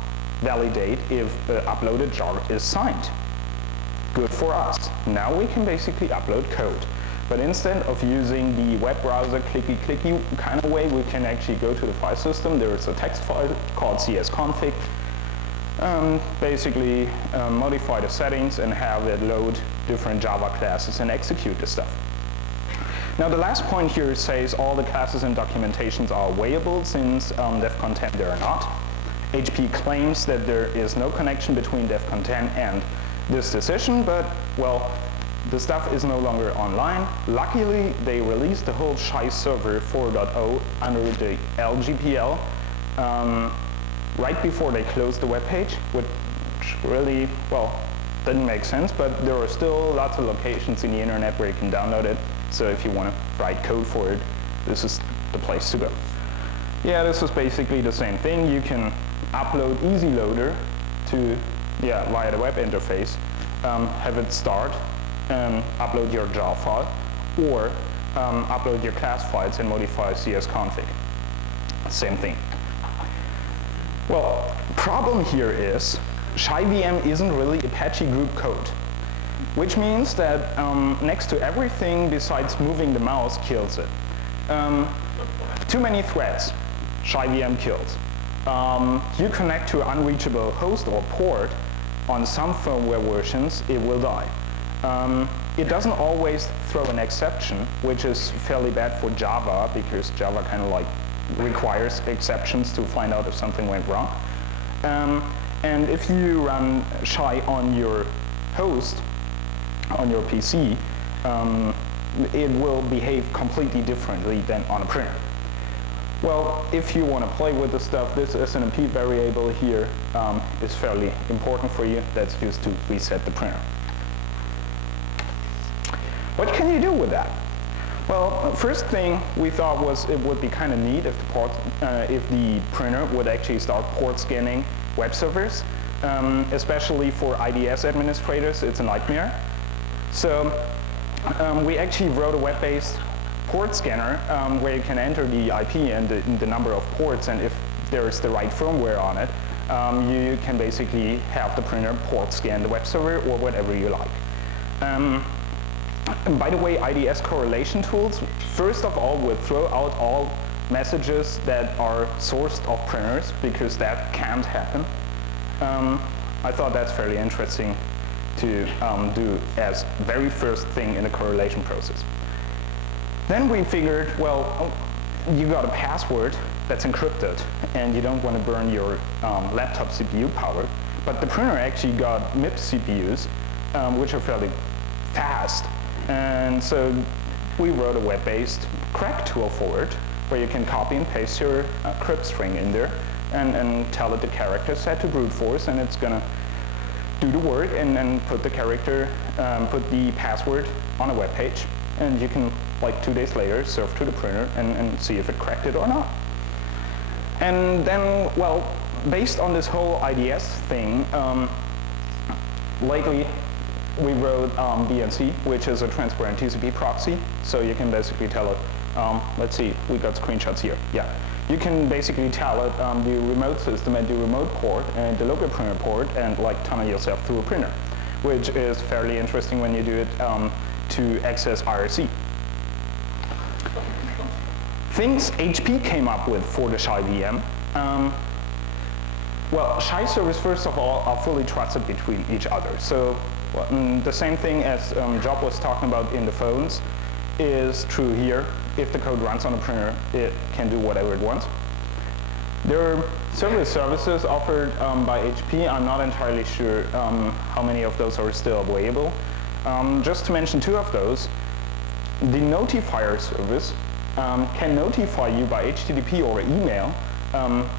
validate if the uploaded jar is signed. Good for us. Now we can basically upload code. But instead of using the web browser clicky kind of way, we can actually go to the file system. There is a text file called csconfig. Basically modify the settings and have it load different Java classes and execute the stuff. Now the last point here says all the classes and documentations are available, since defcon 10 they are not. HP claims that there is no connection between defcon 10 and this decision, but well, the stuff is no longer online. Luckily, they released the whole Chai server 4.0 under the LGPL right before they closed the web page, which really, well, didn't make sense, but there are still lots of locations in the internet where you can download it. So if you want to write code for it, this is the place to go. Yeah, this is basically the same thing. You can upload EasyLoader to, via the web interface, have it start, upload your jar file, or upload your class files and modify csconfig. Same thing. Well, problem here is ChaiVM isn't really Apache group code, which means that next to everything besides moving the mouse kills it. Too many threads, ChaiVM kills. You connect to an unreachable host or port, on some firmware versions, it will die. It doesn't always throw an exception, which is fairly bad for Java, because Java kind of like requires exceptions to find out if something went wrong. And if you run Chai on your host, on your PC, it will behave completely differently than on a printer. Well, if you want to play with the stuff, this SNMP variable here is fairly important for you. That's used to reset the printer. What can you do with that? Well, first thing we thought was it would be kind of neat if the printer would actually start port scanning web servers, especially for IDS administrators. It's a nightmare. So we actually wrote a web-based port scanner where you can enter the IP and the number of ports, and if there's the right firmware on it, you can basically have the printer port scan the web server or whatever you like. By the way, IDS correlation tools, first of all, will throw out all messages that are sourced off printers, because that can't happen. I thought that's fairly interesting to do as very first thing in the correlation process. Then we figured, well, you got a password that's encrypted, and you don't want to burn your laptop CPU power, but the printer actually got MIPS CPUs, which are fairly fast. And so we wrote a web-based crack tool for it, where you can copy and paste your crypt string in there and tell it the character set to brute force, and it's going to do the work and put the character, put the password on a web page, and you can, like 2 days later, surf to the printer and see if it cracked it or not. And then, well, based on this whole IDS thing, lately we wrote BNC, which is a transparent TCP proxy. So you can basically tell it, let's see, we got screenshots here. Yeah, you can basically tell it the remote system and the remote port and the local printer port, and like tunnel yourself through a printer, which is fairly interesting when you do it to access IRC. Things HP came up with for the ChaiVM. Well, Chai servers, first of all, are fully trusted between each other. So the same thing as Job was talking about in the phones is true here. If the code runs on a printer, it can do whatever it wants. There are several services offered by HP. I'm not entirely sure how many of those are still available. Just to mention 2 of those, the notifier service can notify you by HTTP or email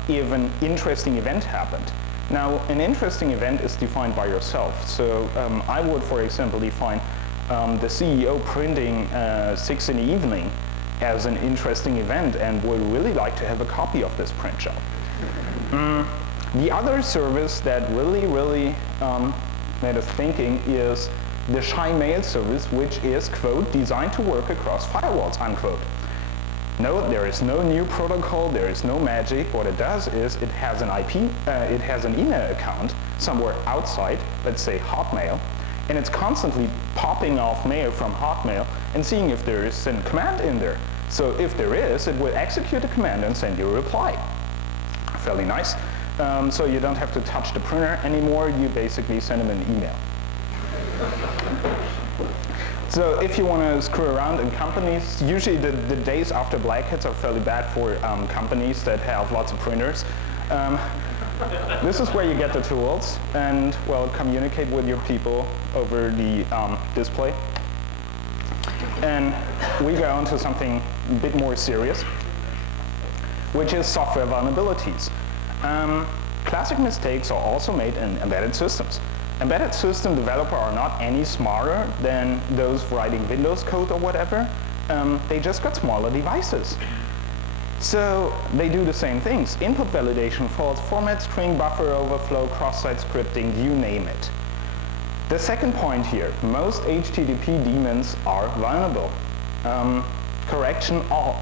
if an interesting event happened. Now, an interesting event is defined by yourself. So I would, for example, define the CEO printing 6 in the evening as an interesting event and would really like to have a copy of this print job. The other service that really made us thinking is the ChaiMail service, which is, quote, designed to work across firewalls, unquote. No, there is no new protocol, there is no magic. What it does is it has an it has an email account somewhere outside, let's say Hotmail, and it's constantly popping off mail from Hotmail and seeing if there is a command in there. So if there is, it will execute a command and send you a reply. Fairly nice. So you don't have to touch the printer anymore, you basically send them an email. So if you want to screw around in companies, usually the days after Black Hats are fairly bad for companies that have lots of printers. This is where you get the tools and, well, communicate with your people over the display. And we go on to something a bit more serious, which is software vulnerabilities. Classic mistakes are also made in embedded systems. Embedded system developers are not any smarter than those writing Windows code or whatever. They just got smaller devices. So they do the same things. Input validation faults, format string, buffer overflow, cross-site scripting, you name it. The second point here, most HTTP daemons are vulnerable. Correction all.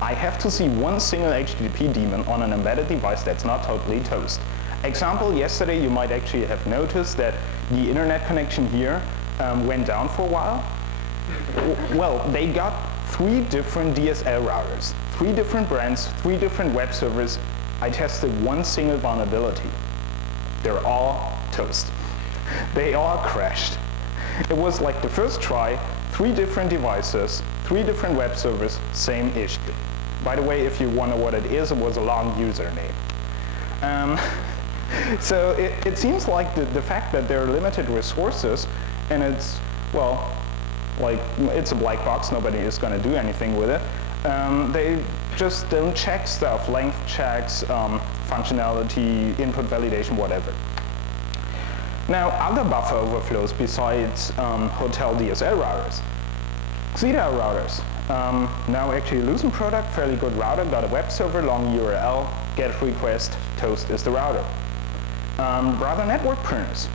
I have to see one single HTTP daemon on an embedded device that's not totally toast. Example, yesterday you might actually have noticed that the internet connection here went down for a while. Well, they got 3 different DSL routers, 3 different brands, 3 different web servers. I tested one single vulnerability. They're all toast. They all crashed. It was like the first try, 3 different devices, 3 different web servers, same issue. By the way, if you wonder what it was a long username. So it seems like the fact that there are limited resources and it's, well, like it's a black box, nobody is going to do anything with it. They just don't check stuff, length checks, functionality, input validation, whatever. Now, other buffer overflows besides hotel DSL routers. XeDA routers. Now actually Lucent product, fairly good router, got a web server, long URL, get request, toast is the router. Brother network printers.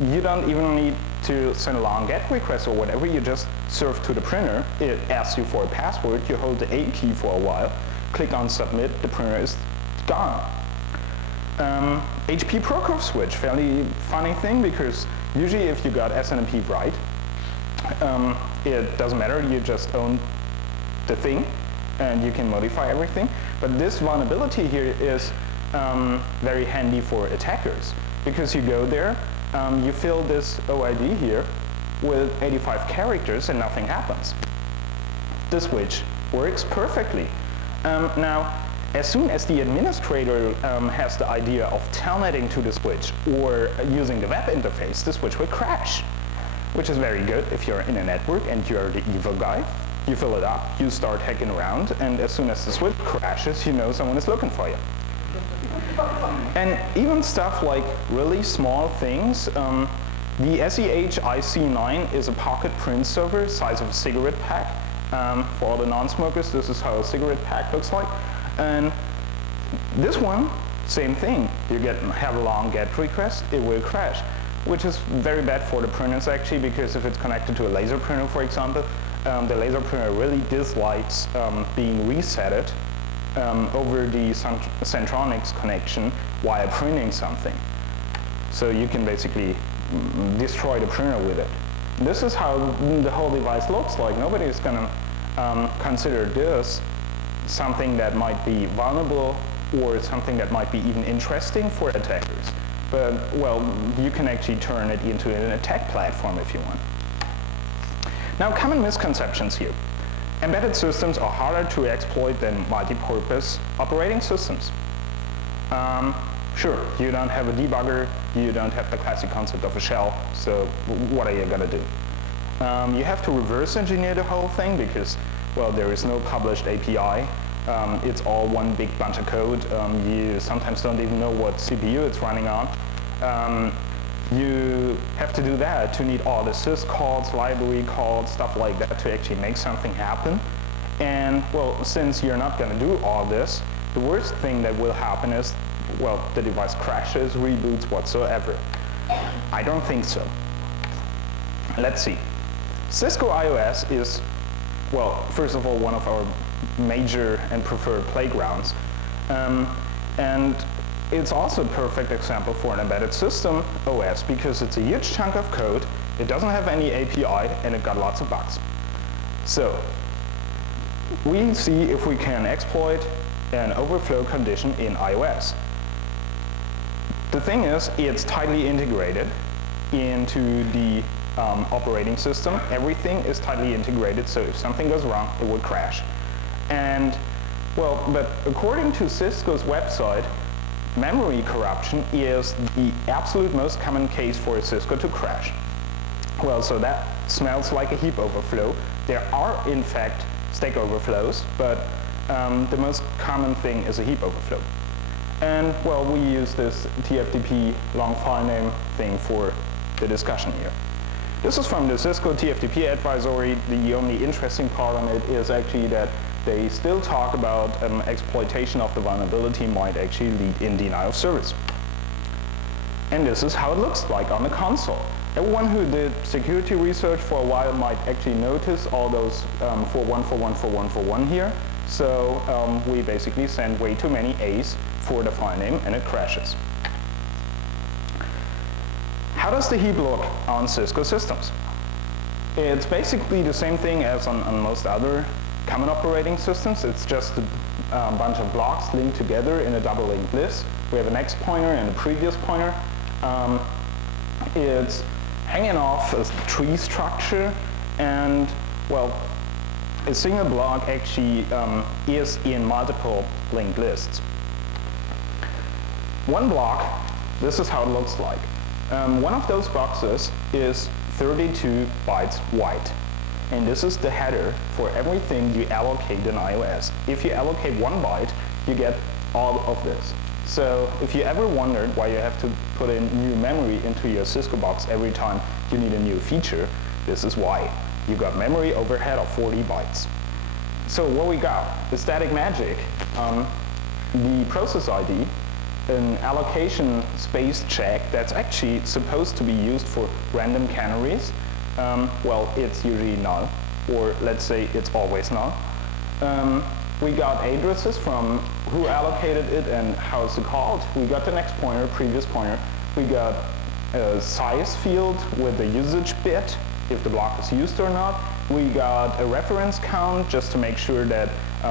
You don't even need to send a long get request or whatever, you just serve to the printer, it asks you for a password, you hold the A key for a while, click on submit, the printer is gone. HP Procurve switch, fairly funny thing because usually if you got SNMP right, it doesn't matter, you just own the thing and you can modify everything. But this vulnerability here is very handy for attackers because you go there, you fill this OID here with 85 characters and nothing happens. The switch works perfectly. Now, as soon as the administrator has the idea of telnetting to the switch or using the web interface, the switch will crash, which is very good if you're in a network and you're the evil guy. You fill it up, you start hacking around, and as soon as the switch crashes, you know someone is looking for you. And even stuff like really small things, the SEH IC9 is a pocket print server, size of a cigarette pack. For all the non-smokers, this is how a cigarette pack looks like. And this one, same thing. You have a long GET request, it will crash, which is very bad for the printers actually, because if it's connected to a laser printer, for example, the laser printer really dislikes being resetted over the Centronics connection while printing something. So you can basically destroy the printer with it. This is how the whole device looks like. Nobody is going to consider this something that might be vulnerable or something that might be even interesting for attackers. But, well, you can actually turn it into an attack platform if you want. Now, common misconceptions here. Embedded systems are harder to exploit than multi-purpose operating systems. Sure, you don't have a debugger, you don't have the classic concept of a shell, so what are you going to do? You have to reverse engineer the whole thing because, well, there is no published API. It's all one big bunch of code. You sometimes don't even know what CPU it's running on. You have to do that to need all the sys calls, library calls, stuff like that to actually make something happen. And, well, since you're not going to do all this, the worst thing that will happen is, well, the device crashes, reboots, whatsoever. I don't think so. Let's see. Cisco IOS is, well, first of all, one of our major and preferred playgrounds. And it's also a perfect example for an embedded system OS because it's a huge chunk of code, it doesn't have any API, and it got lots of bugs. So, we see if we can exploit an overflow condition in iOS. The thing is, it's tightly integrated into the operating system. Everything is tightly integrated, so if something goes wrong, it would crash. And, well, but according to Cisco's website, memory corruption is the absolute most common case for a Cisco to crash. Well, so that smells like a heap overflow. There are, in fact, stack overflows, but the most common thing is a heap overflow. And, well, we use this TFTP long file name thing for the discussion here. This is from the Cisco TFTP advisory. The only interesting part on it is actually that they still talk about exploitation of the vulnerability might actually lead in denial of service. And this is how it looks like on the console. Everyone who did security research for a while might actually notice all those 41414141 here. So we basically send way too many A's for the file name and it crashes. How does the heap look on Cisco systems? It's basically the same thing as on most other common operating systems. It's just a bunch of blocks linked together in a double linked list. We have an X pointer and a previous pointer. It's hanging off a tree structure, and, well, a single block actually is in multiple linked lists. One block, this is how it looks like. One of those boxes is 32 bytes wide. And this is the header for everything you allocate in iOS. If you allocate 1 byte, you get all of this. So if you ever wondered why you have to put in new memory into your Cisco box every time you need a new feature, this is why. You got memory overhead of 40 bytes. So what we got, the static magic, the process ID, an allocation space check that's actually supposed to be used for random canaries. Well, it's usually null, or let's say it's always null. We got addresses from who allocated it and how it's called. We got the next pointer, previous pointer. We got a size field with the usage bit, if the block is used or not. We got a reference count just to make sure that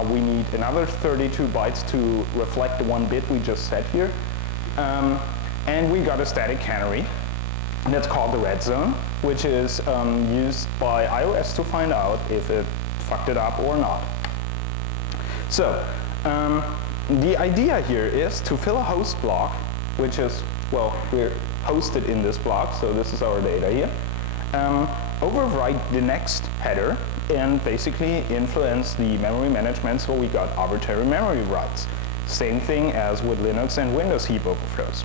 we need another 32 bytes to reflect the 1 bit we just set here. And we got a static canary that's called the red zone, which is used by iOS to find out if it fucked it up or not. So the idea here is to fill a host block, which is, well, we're hosted in this block, so this is our data here. Overwrite the next header and basically influence the memory management, so we got arbitrary memory writes. Same thing as with Linux and Windows heap overflows.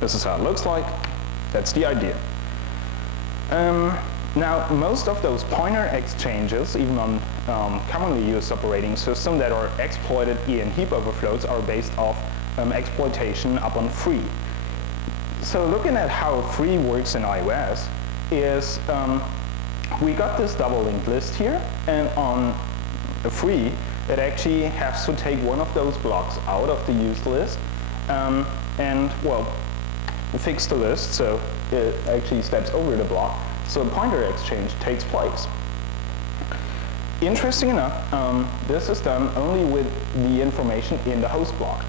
This is how it looks like. That's the idea. Now, most of those pointer exchanges, even on commonly used operating systems that are exploited in heap overflows, are based off exploitation upon free. So looking at how free works in iOS is we got this double linked list here, and on a free, it actually has to take one of those blocks out of the used list and, well, fix the list so it actually steps over the block, so a pointer exchange takes place. Interesting enough, this is done only with the information in the host block.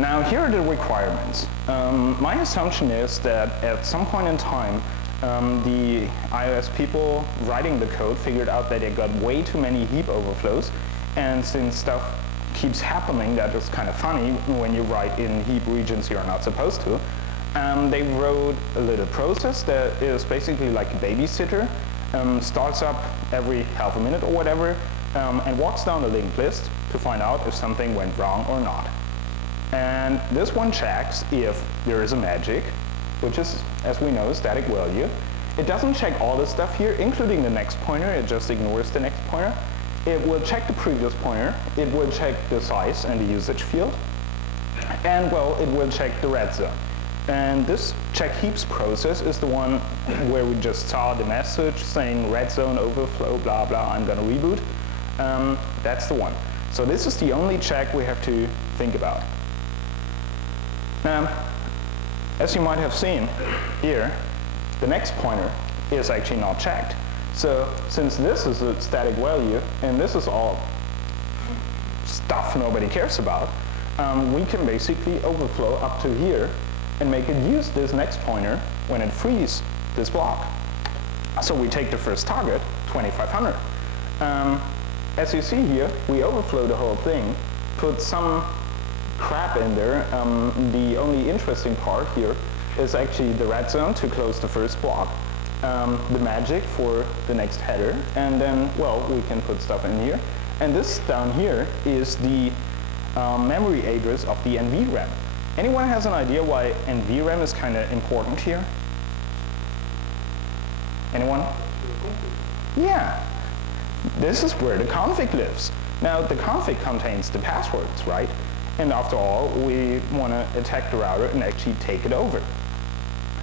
Now, here are the requirements. My assumption is that at some point in time, the iOS people writing the code figured out that they got way too many heap overflows, and since stuff keeps happening that is kind of funny when you write in heap regions you're not supposed to, they wrote a little process that is basically like a babysitter, starts up every half a minute or whatever, and walks down the linked list to find out if something went wrong or not. And this one checks if there is a magic, which is, as we know, a static value. It doesn't check all the stuff here, including the next pointer. It just ignores the next pointer. it will check the previous pointer, it will check the size and the usage field, and well, it will check the red zone. And this check heaps process is the one where we just saw the message saying red zone overflow, blah, blah, I'm gonna reboot. That's the one. So this is the only check we have to think about. Now, as you might have seen here, the next pointer is actually not checked. So since this is a static value, and this is all stuff nobody cares about, we can basically overflow up to here and make it use this next pointer when it frees this block. So we take the first target, 2500. As you see here, we overflow the whole thing, put some crap in there. The only interesting part here is actually the red zone to close the first block, the magic for the next header, and then, well, we can put stuff in here. And this down here is the memory address of the NVRAM. Anyone has an idea why NVRAM is kind of important here? Anyone? Yeah. This is where the config lives. Now, the config contains the passwords, right? And after all, we want to attack the router and actually take it over.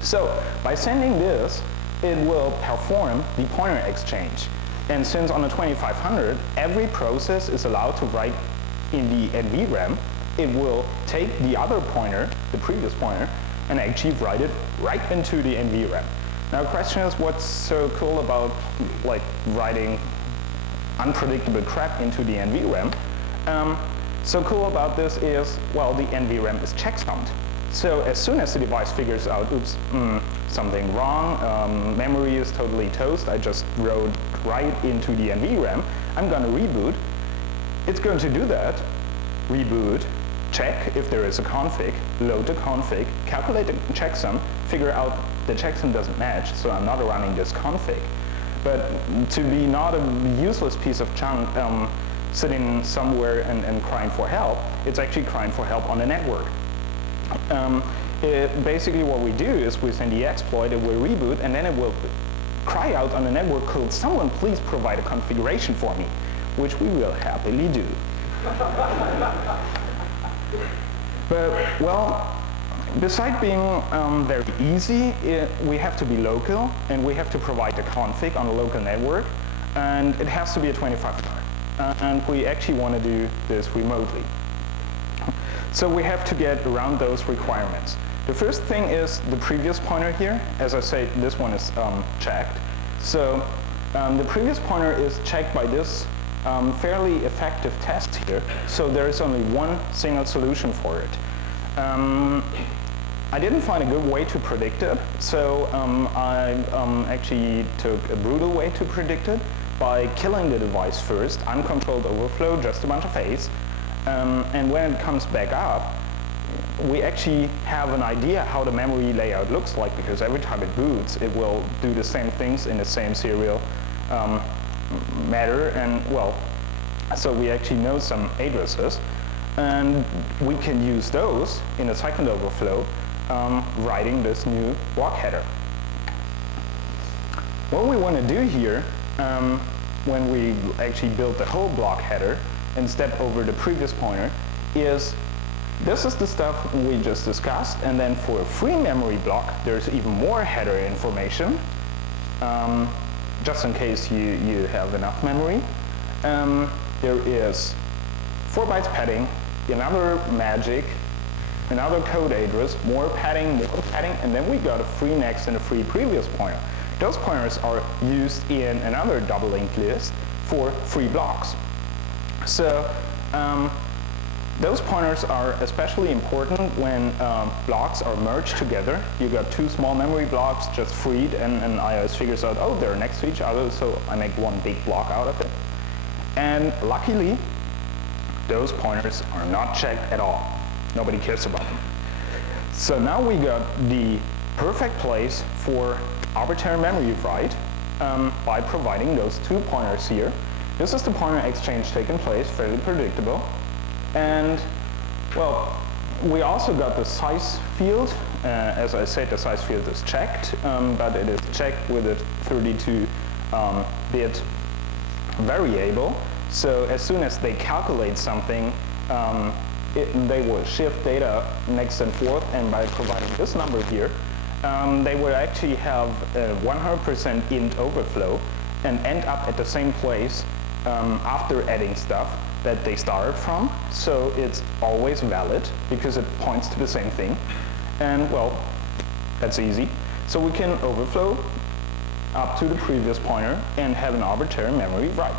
So, by sending this, it will perform the pointer exchange. And since on the 2500, every process is allowed to write in the NVRAM, it will take the other pointer, the previous pointer, and actually write it right into the NVRAM. Now the question is, what's so cool about like writing unpredictable crap into the NVRAM? So cool about this is, well, the NVRAM is checksummed. So as soon as the device figures out, oops, something wrong, memory is totally toast, I just wrote right into the NVRAM, I'm going to reboot. It's going to do that, reboot, check if there is a config, load the config, calculate the checksum, figure out the checksum doesn't match, so I'm not running this config. But to be not a useless piece of junk sitting somewhere and crying for help, it's actually crying for help on the network. Basically what we do is we send the exploit, it will reboot, and then it will cry out on the network, could someone please provide a configuration for me, which we will happily do. But, well, besides being very easy, we have to be local, and we have to provide the config on a local network, and it has to be a 2500. And we actually want to do this remotely. So we have to get around those requirements. The first thing is the previous pointer here. As I said, this one is checked. So the previous pointer is checked by this fairly effective test here. So there is only one single solution for it. I didn't find a good way to predict it, so I actually took a brutal way to predict it by killing the device first, uncontrolled overflow, just a bunch of A's. And when it comes back up, we actually have an idea how the memory layout looks like, because every time it boots, it will do the same things in the same serial matter, and well, so we actually know some addresses, and we can use those in a second overflow, writing this new block header. What we want to do here, when we actually build the whole block header and step over the previous pointer, is this is the stuff we just discussed, and then for a free memory block, there's even more header information, just in case you have enough memory. There is 4 bytes padding, another magic, another code address, more padding, and then we got a free next and a free previous pointer. Those pointers are used in another double linked list for free blocks. So those pointers are especially important when blocks are merged together. You got 2 small memory blocks just freed, and iOS figures out, oh, they're next to each other, so I make one big block out of it. And luckily, those pointers are not checked at all. Nobody cares about them. So now we got the perfect place for arbitrary memory write by providing those 2 pointers here. This is the pointer exchange taking place, fairly predictable. And, well, we also got the size field. As I said, the size field is checked, but it is checked with a 32-bit variable. So as soon as they calculate something, they will shift data next and forth, and by providing this number here, they will actually have a 100% int overflow and end up at the same place after adding stuff that they started from. So it's always valid because it points to the same thing. And well, that's easy. So we can overflow up to the previous pointer and have an arbitrary memory write.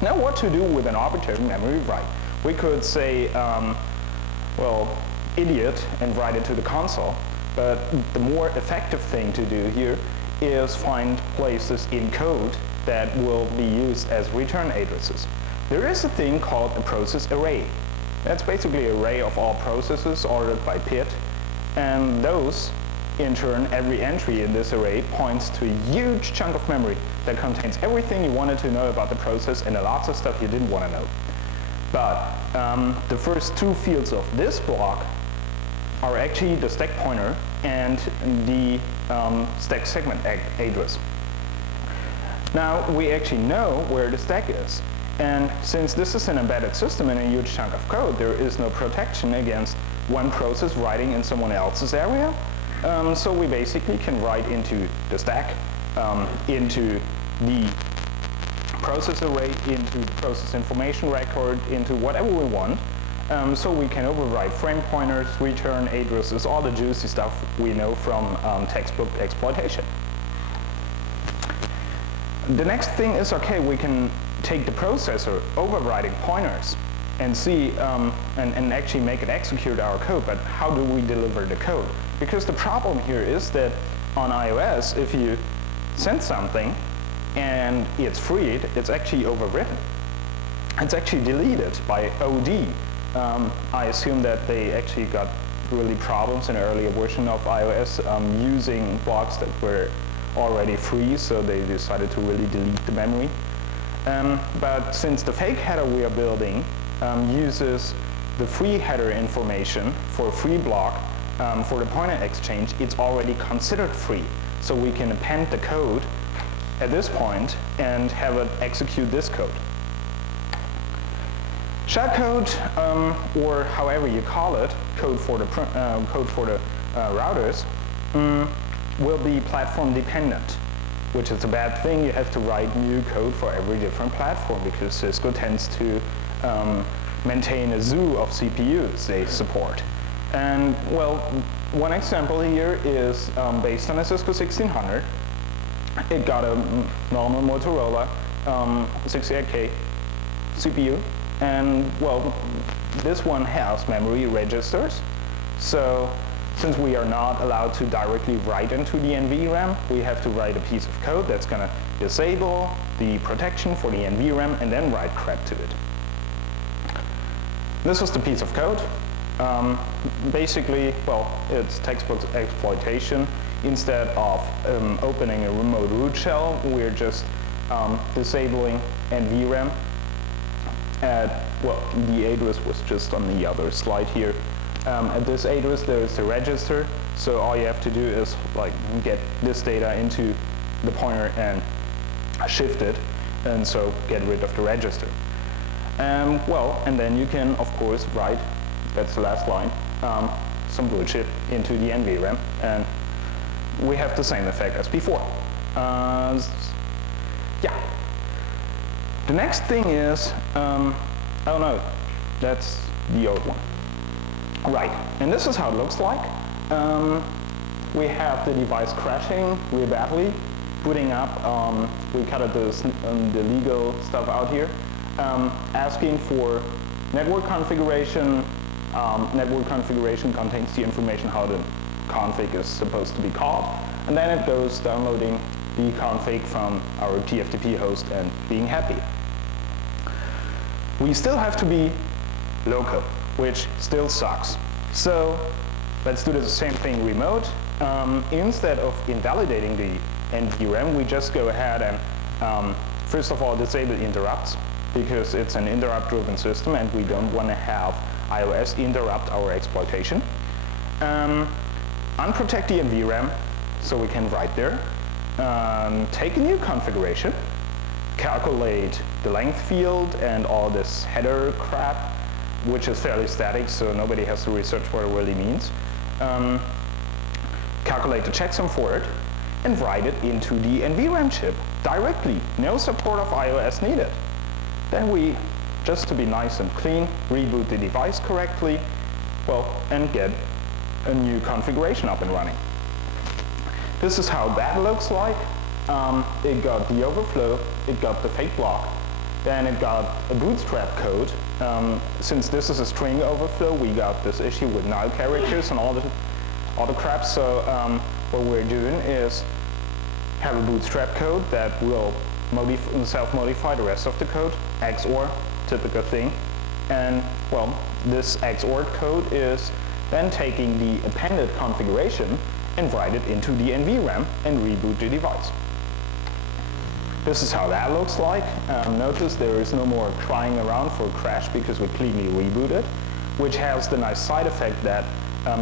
Now what to do with an arbitrary memory write? We could say, well, idiot, and write it to the console. But the more effective thing to do here is find places in code that will be used as return addresses. There is a thing called a process array. That's basically an array of all processes ordered by PID. And those, in turn, every entry in this array points to a huge chunk of memory that contains everything you wanted to know about the process and lots of stuff you didn't want to know. But the first two fields of this block are actually the stack pointer and the stack segment address. Now we actually know where the stack is. And since this is an embedded system in a huge chunk of code, there is no protection against one process writing in someone else's area. So we basically can write into the stack, into the process array, into the process information record, into whatever we want. So we can override frame pointers, return addresses, all the juicy stuff we know from textbook exploitation. The next thing is, okay, we can take the processor overriding pointers and see, and actually make it execute our code, but how do we deliver the code? Because the problem here is that on iOS, if you send something and it's freed, it's actually overwritten. It's actually deleted by OD. I assume that they actually got really problems in an earlier version of iOS using blocks that were already free, so they decided to really delete the memory. But since the fake header we are building uses the free header information for a free block for the pointer exchange, it's already considered free. So we can append the code at this point and have it execute this code. Shellcode, or however you call it, code for the routers, will be platform dependent, which is a bad thing. You have to write new code for every different platform because Cisco tends to maintain a zoo of CPUs they support. And well, one example here is based on a Cisco 1600. It got a normal Motorola 68K CPU. And well, this one has memory registers. So since we are not allowed to directly write into the NVRAM, we have to write a piece of code that's going to disable the protection for the NVRAM and then write crap to it. This was the piece of code. Basically, well, it's textbook exploitation. Instead of opening a remote root shell, we're just disabling NVRAM. Well, the address was just on the other slide here. At this address, there is a register. So all you have to do is like get this data into the pointer and shift it, and so get rid of the register. Well, and then you can, of course, write, that's the last line, some bullshit into the NVRAM, and we have the same effect as before. Yeah. The next thing is, oh no, that's the old one. Right, and this is how it looks like. We have the device crashing really badly, booting up. We cut the legal stuff out here, asking for network configuration. Network configuration contains the information how the config is supposed to be called, and then it goes downloading the config from our TFTP host and being happy. We still have to be local, which still sucks. So let's do the same thing remote. Instead of invalidating the NVRAM, we just go ahead and first of all disable interrupts, because it's an interrupt-driven system and we don't want to have iOS interrupt our exploitation. Unprotect the NVRAM, so we can write there. Take a new configuration, calculate the length field and all this header crap, which is fairly static, so nobody has to research what it really means. Calculate the checksum for it, and write it into the NVRAM chip directly. No support of iOS needed. Then we, just to be nice and clean, reboot the device correctly, well, and get a new configuration up and running. This is how that looks like. It got the overflow, it got the fake block, then it got a bootstrap code. Since this is a string overflow, we got this issue with null characters and all the crap. So what we're doing is have a bootstrap code that will self-modify the rest of the code, XOR, typical thing. And well, this XOR code is then taking the appended configuration and write it into the NVRAM and reboot the device. This is how that looks like. Notice there is no more crying around for crash because we cleanly rebooted, which has the nice side effect that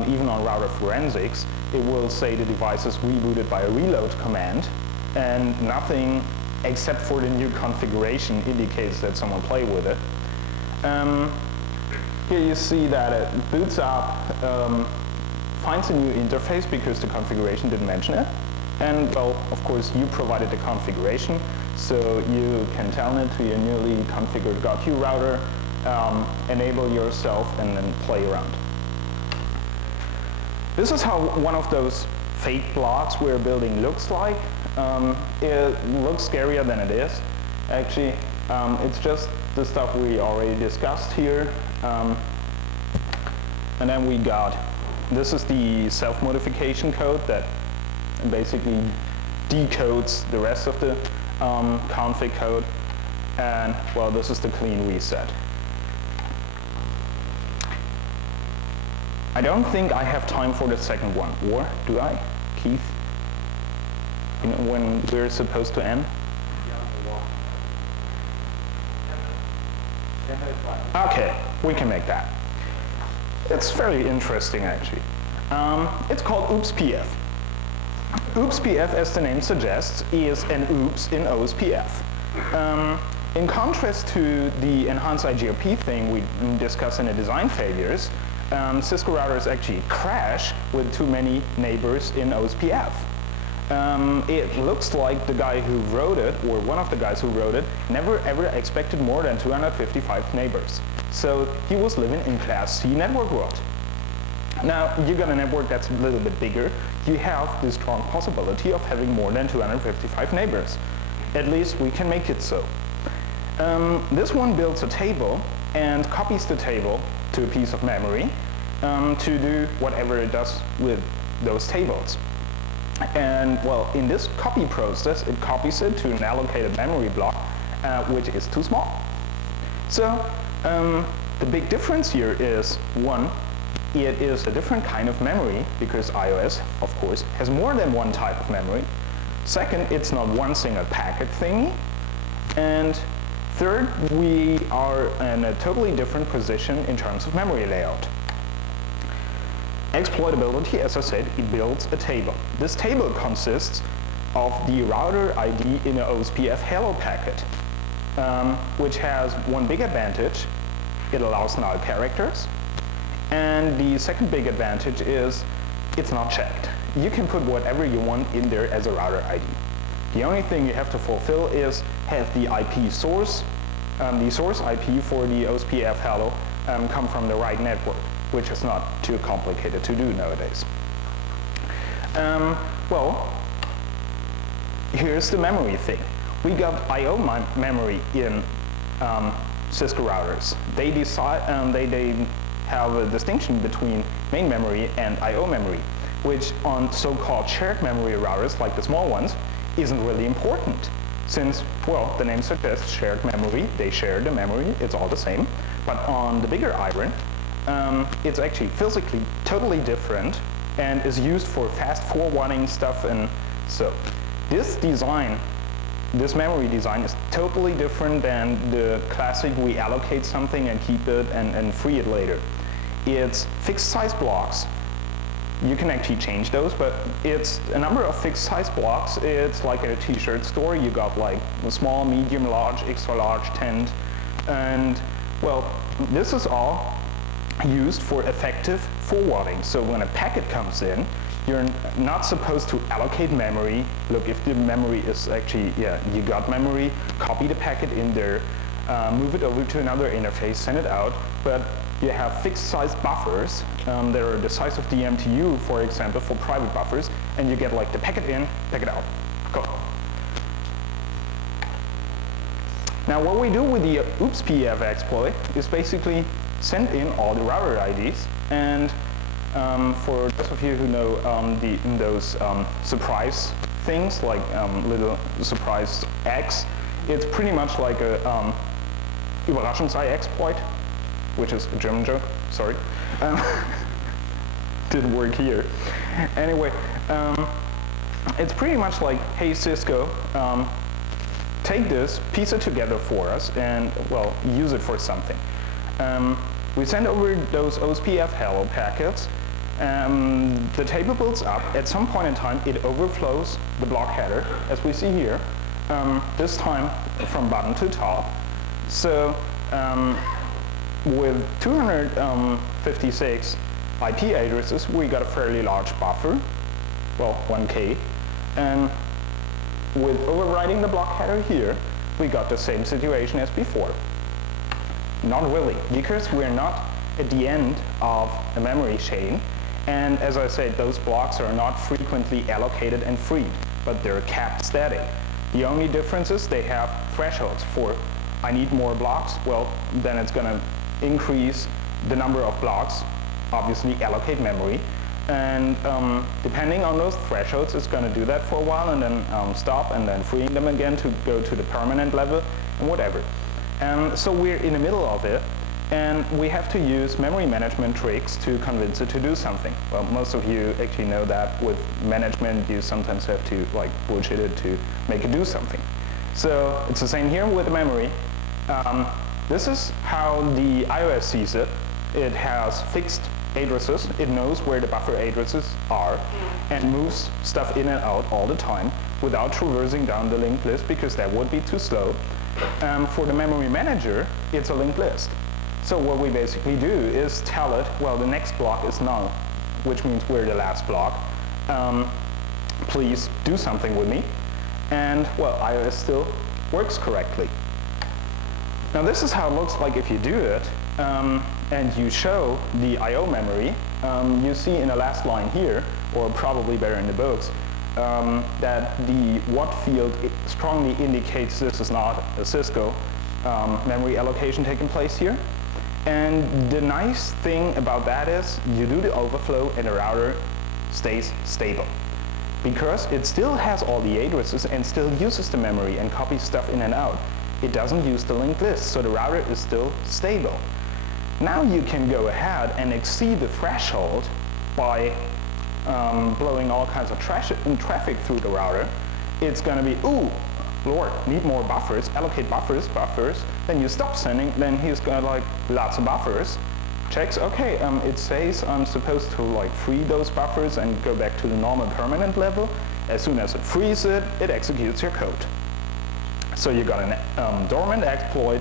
even on router forensics, it will say the device is rebooted by a reload command, and nothing except for the new configuration indicates that someone played with it. Here you see that it boots up, finds a new interface because the configuration didn't mention it. And well, of course, you provided the configuration, so you can tell it to your newly configured GOTU router, enable yourself, and then play around. This is how one of those fake blocks we're building looks like. It looks scarier than it is. Actually, it's just the stuff we already discussed here. And then we got, this is the self-modification code that basically decodes the rest of the config code. And well, this is the clean reset. I don't think I have time for the second one, or do I, Keith? You know, when we're supposed to end? Okay, we can make that. It's fairly interesting, actually. It's called OOPSPF. OOPSPF, as the name suggests, is an oops in OSPF. In contrast to the enhanced IGRP thing we discussed in the design failures, Cisco routers actually crash with too many neighbors in OSPF. It looks like the guy who wrote it, or one of the guys who wrote it, never ever expected more than 255 neighbors. So he was living in Class C network world. Now, you got a network that's a little bit bigger, you have the strong possibility of having more than 255 neighbors. At least we can make it so. This one builds a table and copies the table to a piece of memory to do whatever it does with those tables. And well, in this copy process, it copies it to an allocated memory block, which is too small. So the big difference here is, one, it is a different kind of memory, because iOS, of course, has more than one type of memory. Second, it's not one single packet thingy. And third, we are in a totally different position in terms of memory layout. Exploitability, as I said, it builds a table. This table consists of the router ID in an OSPF hello packet, which has one big advantage. It allows null characters. And the second big advantage is it's not checked. You can put whatever you want in there as a router ID. The only thing you have to fulfill is have the IP source, the source IP for the OSPF hello come from the right network, which is not too complicated to do nowadays. Well, here's the memory thing. We got I/O memory in Cisco routers. They decide they have a distinction between main memory and I/O memory, which on so-called shared memory routers, like the small ones, isn't really important. Since, well, the name suggests shared memory, they share the memory, it's all the same. But on the bigger iron, it's actually physically totally different and is used for fast forwarding stuff. And so this design, this memory design is totally different than the classic we allocate something and keep it and free it later. It's fixed size blocks you can actually change those, but it's a number of fixed size blocks. It's like a t-shirt store. You got like a small, medium, large, extra large, tent, and well, this is all used for effective forwarding. So when a packet comes in, you're not supposed to allocate memory. Look, if the memory is actually, yeah, you got memory, copy the packet in there, move it over to another interface, send it out, but you have fixed size buffers. That are the size of the MTU, for example, for private buffers, and you get like the packet in, packet out. Cool. Now what we do with the OOPS-PF exploit is basically send in all the router IDs, and for those of you who know those surprise things, like little surprise eggs, it's pretty much like a Überraschungsei exploit, which is a German joke, sorry. Didn't work here. Anyway, it's pretty much like, hey Cisco, take this, piece it together for us, and well, use it for something. We send over those OSPF hello packets. The table builds up. At some point in time, it overflows the block header, as we see here, this time from bottom to top. So with 256 IP addresses, we got a fairly large buffer, well, 1K. And with overwriting the block header here, we got the same situation as before. Not really, because we're not at the end of a memory chain. And as I said, those blocks are not frequently allocated and freed, but they're kept static. The only difference is they have thresholds for, I need more blocks, well, then it's going to increase the number of blocks, obviously allocate memory, and depending on those thresholds, it's going to do that for a while and then stop, and then freeing them again to go to the permanent level and whatever. So we're in the middle of it, and we have to use memory management tricks to convince it to do something. Well, most of you actually know that with management, you sometimes have to like bullshit it to make it do something. So it's the same here with the memory. This is how the iOS sees it. It has fixed addresses. It knows where the buffer addresses are and moves stuff in and out all the time without traversing down the linked list, because that would be too slow. For the memory manager, it's a linked list. So what we basically do is tell it, well, the next block is null, which means we're the last block. Please do something with me. And, well, iOS still works correctly. Now this is how it looks like if you do it, and you show the I/O memory. You see in the last line here, or probably better in the books, that the what field strongly indicates this is not a Cisco memory allocation taking place here. And the nice thing about that is you do the overflow and the router stays stable, because it still has all the addresses and still uses the memory and copies stuff in and out. It doesn't use the linked list, so the router is still stable. Now you can go ahead and exceed the threshold by blowing all kinds of traffic through the router. It's going to be, ooh, Lord, need more buffers, allocate buffers. Then you stop sending, then he's got like lots of buffers. Checks, okay, it says I'm supposed to like free those buffers and go back to the normal permanent level. As soon as it frees it, it executes your code. So you got a dormant exploit,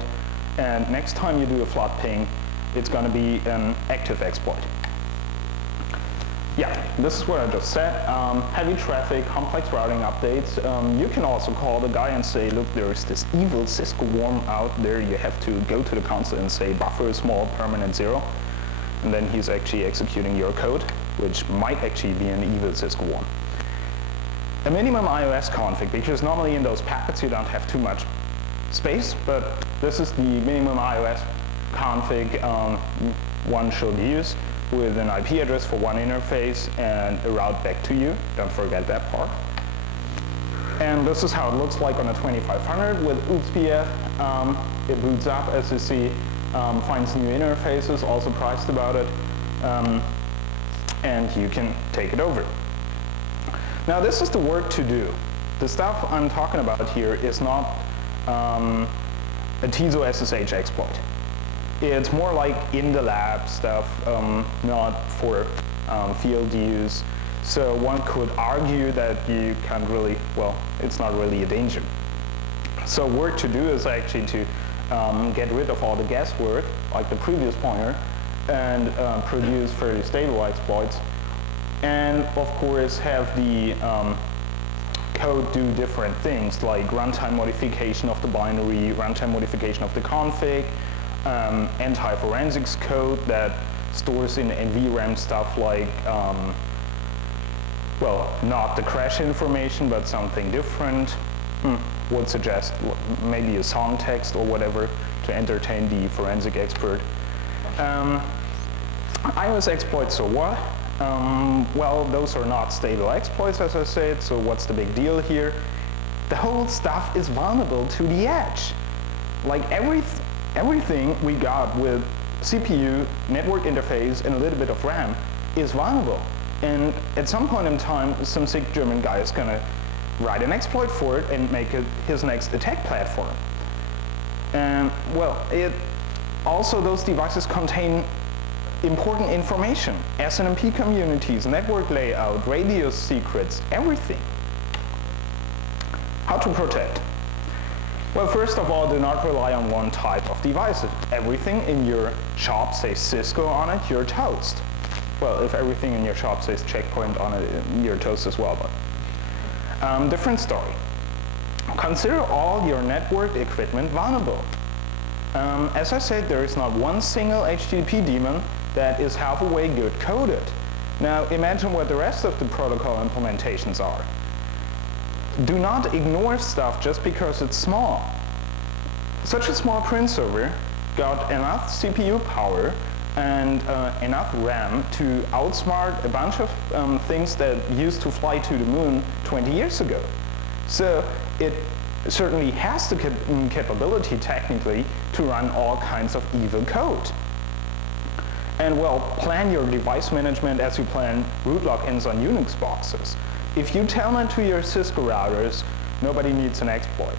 and next time you do a flood ping, it's going to be an active exploit. Yeah, this is what I just said. Heavy traffic, complex routing updates. You can also call the guy and say, look, there's this evil Cisco worm out there. You have to go to the console and say buffer small permanent 0. And then he's actually executing your code, which might actually be an evil Cisco worm. A minimum iOS config, because normally in those packets you don't have too much space, but this is the minimum iOS config one should use, with an IP address for one interface and a route back to you. Don't forget that part. And this is how it looks like on a 2500 with OOPS-PF. It boots up, as you see, finds new interfaces, all surprised about it, and you can take it over. Now this is the work to do. The stuff I'm talking about here is not a TISO SSH exploit. It's more like in the lab stuff, not for field use. So one could argue that you can't really, well, it's not really a danger. So work to do is actually to get rid of all the guesswork, like the previous pointer, and produce fairly stable exploits. And of course have the code do different things, like runtime modification of the binary, runtime modification of the config, anti-forensics code that stores in NVRAM stuff like, well, not the crash information, but something different. Would suggest maybe a song text or whatever to entertain the forensic expert. iOS exploits, so what? Well, those are not stable exploits, as I said, so what's the big deal here? The whole stuff is vulnerable to the edge. Like everything we got with CPU, network interface, and a little bit of RAM is vulnerable. And at some point in time, some sick German guy is gonna write an exploit for it and make it his next attack platform. And well, also those devices contain important information, SNMP communities, network layout, radio secrets, everything. How to protect? Well, first of all, do not rely on one type of device. If everything in your shop says Cisco on it, you're toast. Well, if everything in your shop says Checkpoint on it, you're toast as well. But different story. Consider all your network equipment vulnerable. As I said, there is not one single HTTP daemon that is halfway good coded. Now imagine what the rest of the protocol implementations are. Do not ignore stuff just because it's small. Such a small print server got enough CPU power and enough RAM to outsmart a bunch of things that used to fly to the moon 20 years ago. So it certainly has the capability technically to run all kinds of evil code. And well, plan your device management as you plan root logins on Unix boxes. If you tell them to your Cisco routers, nobody needs an exploit.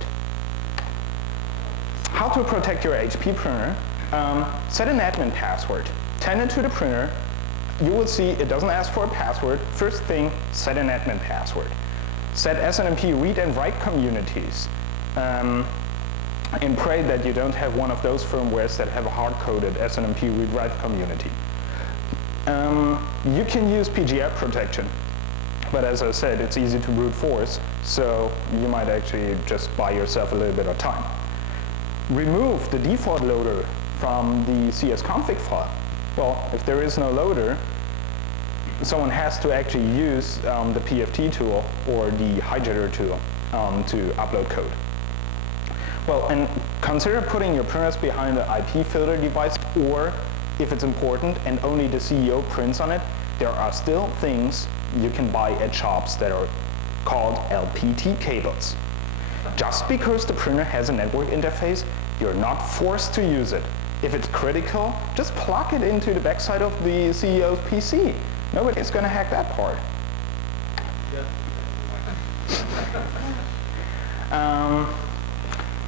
How to protect your HP printer? Set an admin password. Send it to the printer. You will see it doesn't ask for a password. First thing, set an admin password. Set SNMP read and write communities. And pray that you don't have one of those firmwares that have a hard-coded SNMP read-write community. You can use PGF protection, but as I said, it's easy to brute force, so you might actually just buy yourself a little bit of time. Remove the default loader from the csconfig file. Well, if there is no loader, someone has to actually use the PFT tool or the hijacker tool to upload code. Well, and consider putting your printers behind an IP filter device, or if it's important and only the CEO prints on it, there are still things you can buy at shops that are called LPT cables. Just because the printer has a network interface, you're not forced to use it. If it's critical, just plug it into the backside of the CEO's PC. Nobody's going to hack that part.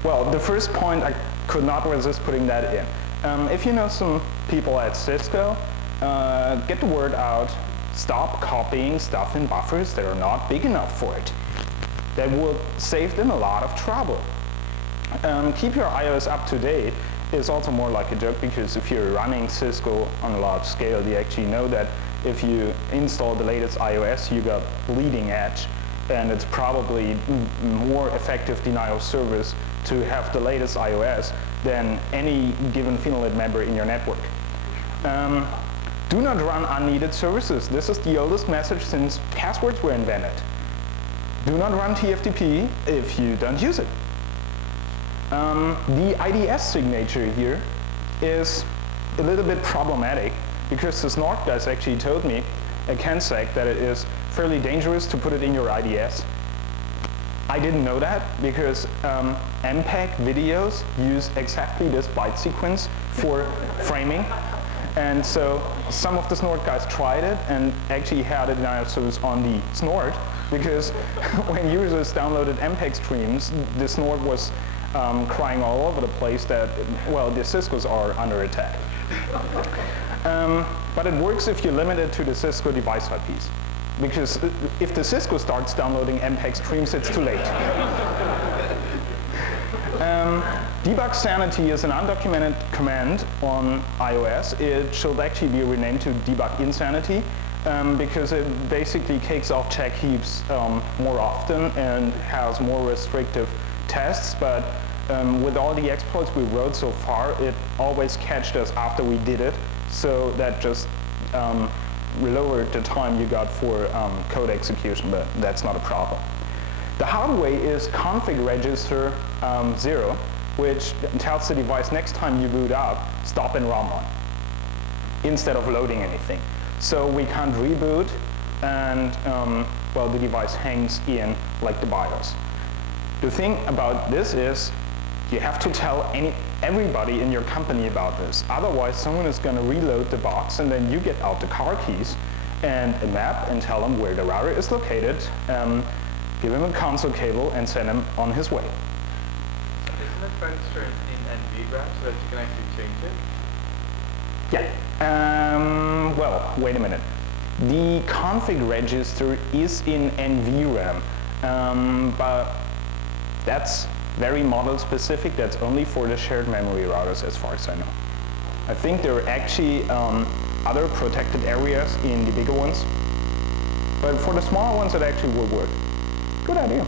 Well, the first point, I could not resist putting that in. If you know some people at Cisco, get the word out. Stop copying stuff in buffers that are not big enough for it. That will save them a lot of trouble. Keep your iOS up to date is also more like a joke, because if you're running Cisco on a large scale, you actually know that if you install the latest iOS, you got bleeding edge, and it's probably more effective denial of service to have the latest iOS than any given Phenoelit member in your network. Do not run unneeded services. This is the oldest message since passwords were invented. Do not run TFTP if you don't use it. The IDS signature here is a little bit problematic, because the Snort guys actually told me at CanSec that it is fairly dangerous to put it in your IDS. I didn't know that, because MPEG videos use exactly this byte sequence for framing. And so some of the Snort guys tried it and actually had a denial of service on the Snort, because when users downloaded MPEG streams, the Snort was crying all over the place that, well, the Ciscos are under attack. But it works if you limit it to the Cisco device IPs. Because if the Cisco starts downloading MPEG streams, it's too late. Debug sanity is an undocumented command on iOS. It should actually be renamed to debug insanity because it basically kicks off check heaps more often and has more restrictive tests. But with all the exploits we wrote so far, it always catched us after we did it. So that just lowered the time you got for code execution, but that's not a problem. The hard way is config register 0, which tells the device next time you boot up, stop and ROM on, instead of loading anything. So we can't reboot, and well, the device hangs in like the BIOS. The thing about this is you have to tell everybody in your company about this. Otherwise, someone is going to reload the box, and then you get out the car keys and a map and tell them where the router is located, give him a console cable, and send him on his way. Isn't it registered in NVGRAM so that you can actually change it? Yeah. Well, wait a minute. The config register is in NVRAM, but that's very model specific. That's only for the shared memory routers as far as I know. I think there are actually other protected areas in the bigger ones, but for the smaller ones it actually will work. Good idea.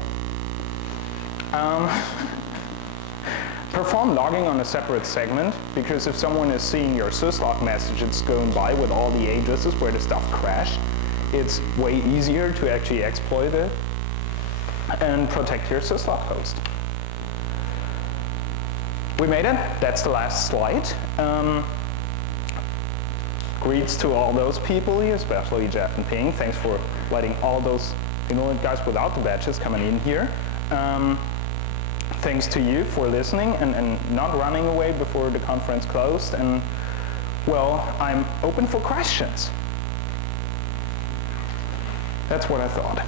Perform logging on a separate segment, because if someone is seeing your syslog message it's going by with all the addresses where the stuff crashed, it's way easier to actually exploit it and protect your syslog host. We made it. That's the last slide. Greets to all those people here, especially Jeff and Ping. Thanks for letting all those Phenoelit guys without the badges coming in here. Thanks to you for listening and not running away before the conference closed. And well, I'm open for questions. That's what I thought.